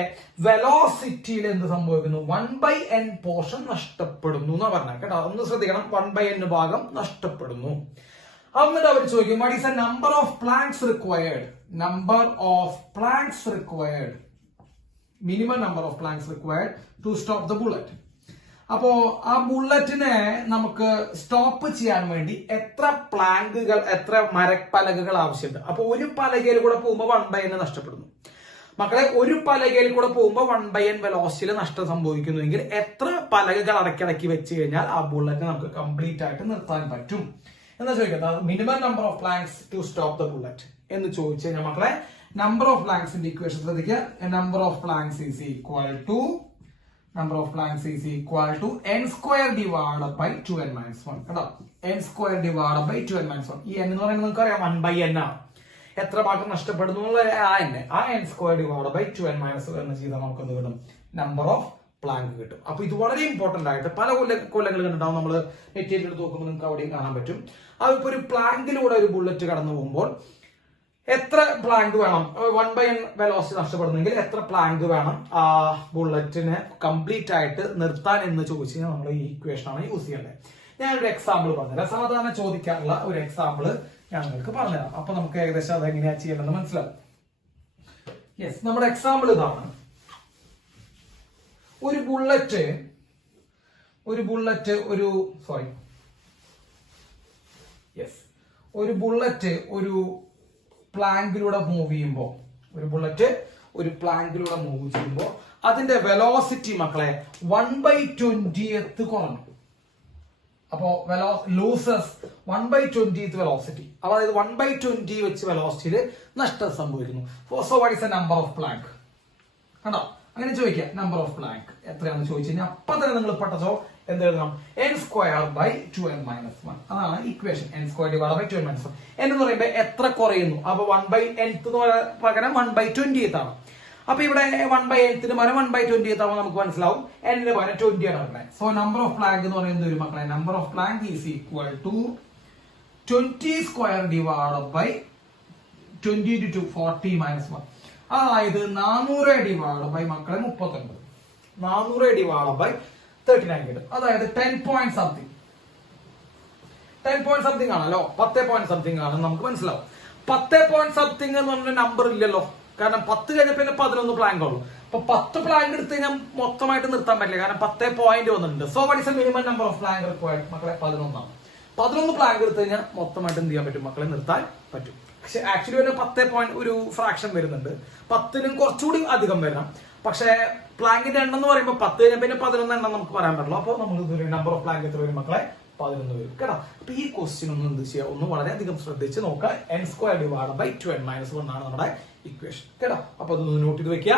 വെലോസിറ്റിയിൽ എന്ത് സംഭവിക്കുന്നു, 1/n പോർഷൻ നഷ്ടപ്പെടുന്നു എന്നാ പറഞ്ഞ കേട്ടോ. ഒന്ന് ശ്രദ്ധിക്കണം, 1/n ഭാഗം നഷ്ടപ്പെടുന്നു. എന്നിട്ട് അവർ ചോദിക്കും, what is the number of planks required, number of planks required, minimum number of planks required to stop the bullet. അപ്പോ ആ ബുള്ളറ്റിനെ നമുക്ക് സ്റ്റോപ്പ് ചെയ്യാൻ വേണ്ടി എത്ര പ്ലാങ്കുകൾ, എത്ര മരപ്പലകകൾ ആവശ്യമുണ്ട്. അപ്പൊ ഒരു പലകയിൽ കൂടെ പോകുമ്പോൾ 1/n നഷ്ടപ്പെടുന്നു മക്കളെ. ഒരു പലകയിൽ കൂടെ പോകുമ്പോൾ 1/n വെലോസിറ്റിയിൽ നഷ്ടം സംഭവിക്കുന്നുവെങ്കിൽ എത്ര പലകകൾ അടക്കി വെച്ച് കഴിഞ്ഞാൽ ആ ബുള്ളറ്റിനെ നമുക്ക് കംപ്ലീറ്റ് ആയിട്ട് നിർത്താൻ പറ്റും എന്നാ ചോദിക്കുന്നത്. Minimum number of planks to stop the bullet എന്ന് ചോദിച്ചു കഴിഞ്ഞാൽ മക്കളെ, നമ്പർ ഓഫ് പ്ലാങ്ക്സിന്റെ ഇക്വേഷൻ ശ്രദ്ധിക്കുക. Number of planks is equal to n square divided by 2n minus 1 കേട്ടോ. n square divided by 2n minus 1. ഈ n എന്ന് പറയുന്നത് നമുക്ക് അറിയാം 1/n ആണ്. എത്ര ഭാഗം നഷ്ടപ്പെടുന്നു ആ n square divided by 2n minus 1 എന്ന് ചെയ്താൽ നമുക്ക് എന്ത് കിട്ടും, നമ്പർ ഓഫ് പ്ലാങ്ക് കിട്ടും. അപ്പൊ ഇത് വളരെ ഇമ്പോർട്ടന്റ് ആയിട്ട് പല കൊല്ലങ്ങൾ കണ്ടിട്ടാവും നമ്മൾ മെറ്റീരിയൽ എടുത്ത് നോക്കുമ്പോൾ നിങ്ങൾക്ക് അവിടെയും കാണാൻ പറ്റും. അതിപ്പോ ഒരു പ്ലാങ്കിലൂടെ ഒരു ബുള്ളറ്റ് കടന്നു പോകുമ്പോൾ എത്ര പ്ലാങ്ക് വേണം, 1/n വെലോസിറ്റി നഷ്ടപ്പെടുന്നെങ്കിൽ എത്ര പ്ലാങ്ക് വേണം ആ ബുള്ളറ്റിനെ കംപ്ലീറ്റ് ആയിട്ട് നിർത്താൻ എന്ന് ചോദിച്ചു കഴിഞ്ഞാൽ നമ്മൾ ഈ ഇക്വേഷൻ ആണ് യൂസ് ചെയ്യേണ്ടത്. ഞാനൊരു എക്സാമ്പിൾ പറഞ്ഞുതരാം. സാധാരണ ചോദിക്കാറുള്ള ഒരു എക്സാമ്പിൾ ഞാൻ നിങ്ങൾക്ക് പറഞ്ഞുതരാം. അപ്പൊ നമുക്ക് ഏകദേശം അത് എങ്ങനെയാ ചെയ്യേണ്ടതെന്ന് മനസ്സിലാവും. യെസ്, നമ്മുടെ എക്സാമ്പിൾ ഇതാണ്. ഒരു ബുള്ളറ്റ് ഒരു പ്ലാങ്കിലൂടെ മൂവ് ചെയ്യുമ്പോൾ അതിന്റെ വെലോസിറ്റി മക്കളെ 1/20th കുറഞ്ഞു. അപ്പോ ലൂസസ് 1/20th വെലോസിറ്റി, അതായത് 1/20 വെച്ച് വെലോസിറ്റിയിൽ നഷ്ടം സംഭവിക്കുന്നു. So what is the number of plank കണ്ടോ. അങ്ങനെ ചോദിക്കാം, നമ്പർ ഓഫ് പ്ലാങ്ക് എത്രയാണെന്ന് ചോദിച്ചു കഴിഞ്ഞാൽ അപ്പൊ തന്നെ നിങ്ങൾ പഠിച്ചോ എന്ത് എഴുതണം, n square by 2n minus 1. അതാണ് equation, n square divided by 2n minus 1. എന്ന് പറയുമ്പോൾ എത്ര കുറയുന്നു, അപ്പൊ 1/nth പകരം 1/20th ആണ്. അപ്പൊ ഇവിടെ 1/nth പകരം 1/20th ആവുമ്പോൾ നമുക്ക് മനസ്സിലാവും n പകരം 20 ആണ് പറയുന്നത്. സോ നമ്പർ ഓഫ് പ്ലാങ്ക് എന്ന് പറയുന്നത് ഒരു മക്കളെ, number of plank is equal to 20 square divided by 20 to 40 minus 1. അതായത് 400 divided by മക്കളെ 39, 400 divided by 39 കിട്ടും. അതായത് 10 point something ആണല്ലോ, 10 point something ആണെന്ന് നമുക്ക് മനസ്സിലാവും. 10 point something എന്ന് പറഞ്ഞ നമ്പർ ഇല്ലല്ലോ, കാരണം 10 കഴിഞ്ഞ പിന്നെ 11 പ്ലാങ്ക് ഉള്ളൂ. അപ്പൊ 10 പ്ലാങ്ക് എടുത്ത് കഴിഞ്ഞാൽ മൊത്തമായിട്ട് നിർത്താൻ പറ്റില്ല, കാരണം 10 പോയിന്റ് വന്നിട്ടുണ്ട്. So what is the minimum number of plank required മക്കളെ, 11 ആണ്. 11 പ്ലാങ്ക് എടുത്ത് കഴിഞ്ഞാൽ മൊത്തമായിട്ട് എന്ത് ചെയ്യാൻ പറ്റും മക്കളെ, നിർത്താൻ പറ്റും. പക്ഷെ ആക്ച്വലി ഒരു 10 പോയിന്റ് ഒരു ഫ്രാക്ഷൻ വരുന്നുണ്ട്, 10നും കുറച്ചുകൂടി അധികം വരണം. പക്ഷെ പ്ലാങ്കിന്റെ എണ്ണം എന്ന് പറയുമ്പോൾ 10 കഴിഞ്ഞ പിന്നെ 11 എണ്ണം നമുക്ക് പറയാൻ പറ്റുള്ളൂ. അപ്പോൾ നമ്മൾ നമ്പർ ഓഫ് പ്ലാങ്ക് എത്ര വരും മക്കളെ, 11 വരും കേട്ടോ. അപ്പൊ ഈ ക്വസ്റ്റ്യൻ ഒന്ന് എന്ത് ചെയ്യുക, ഒന്ന് വളരെയധികം ശ്രദ്ധിച്ച് നോക്കുക. n square divided by 2n minus 1 ആണ് നമ്മുടെ ഇക്വേഷൻ കേട്ടോ. അപ്പൊ അതൊന്ന് നോട്ട് ചെയ്ത് വെക്കുക.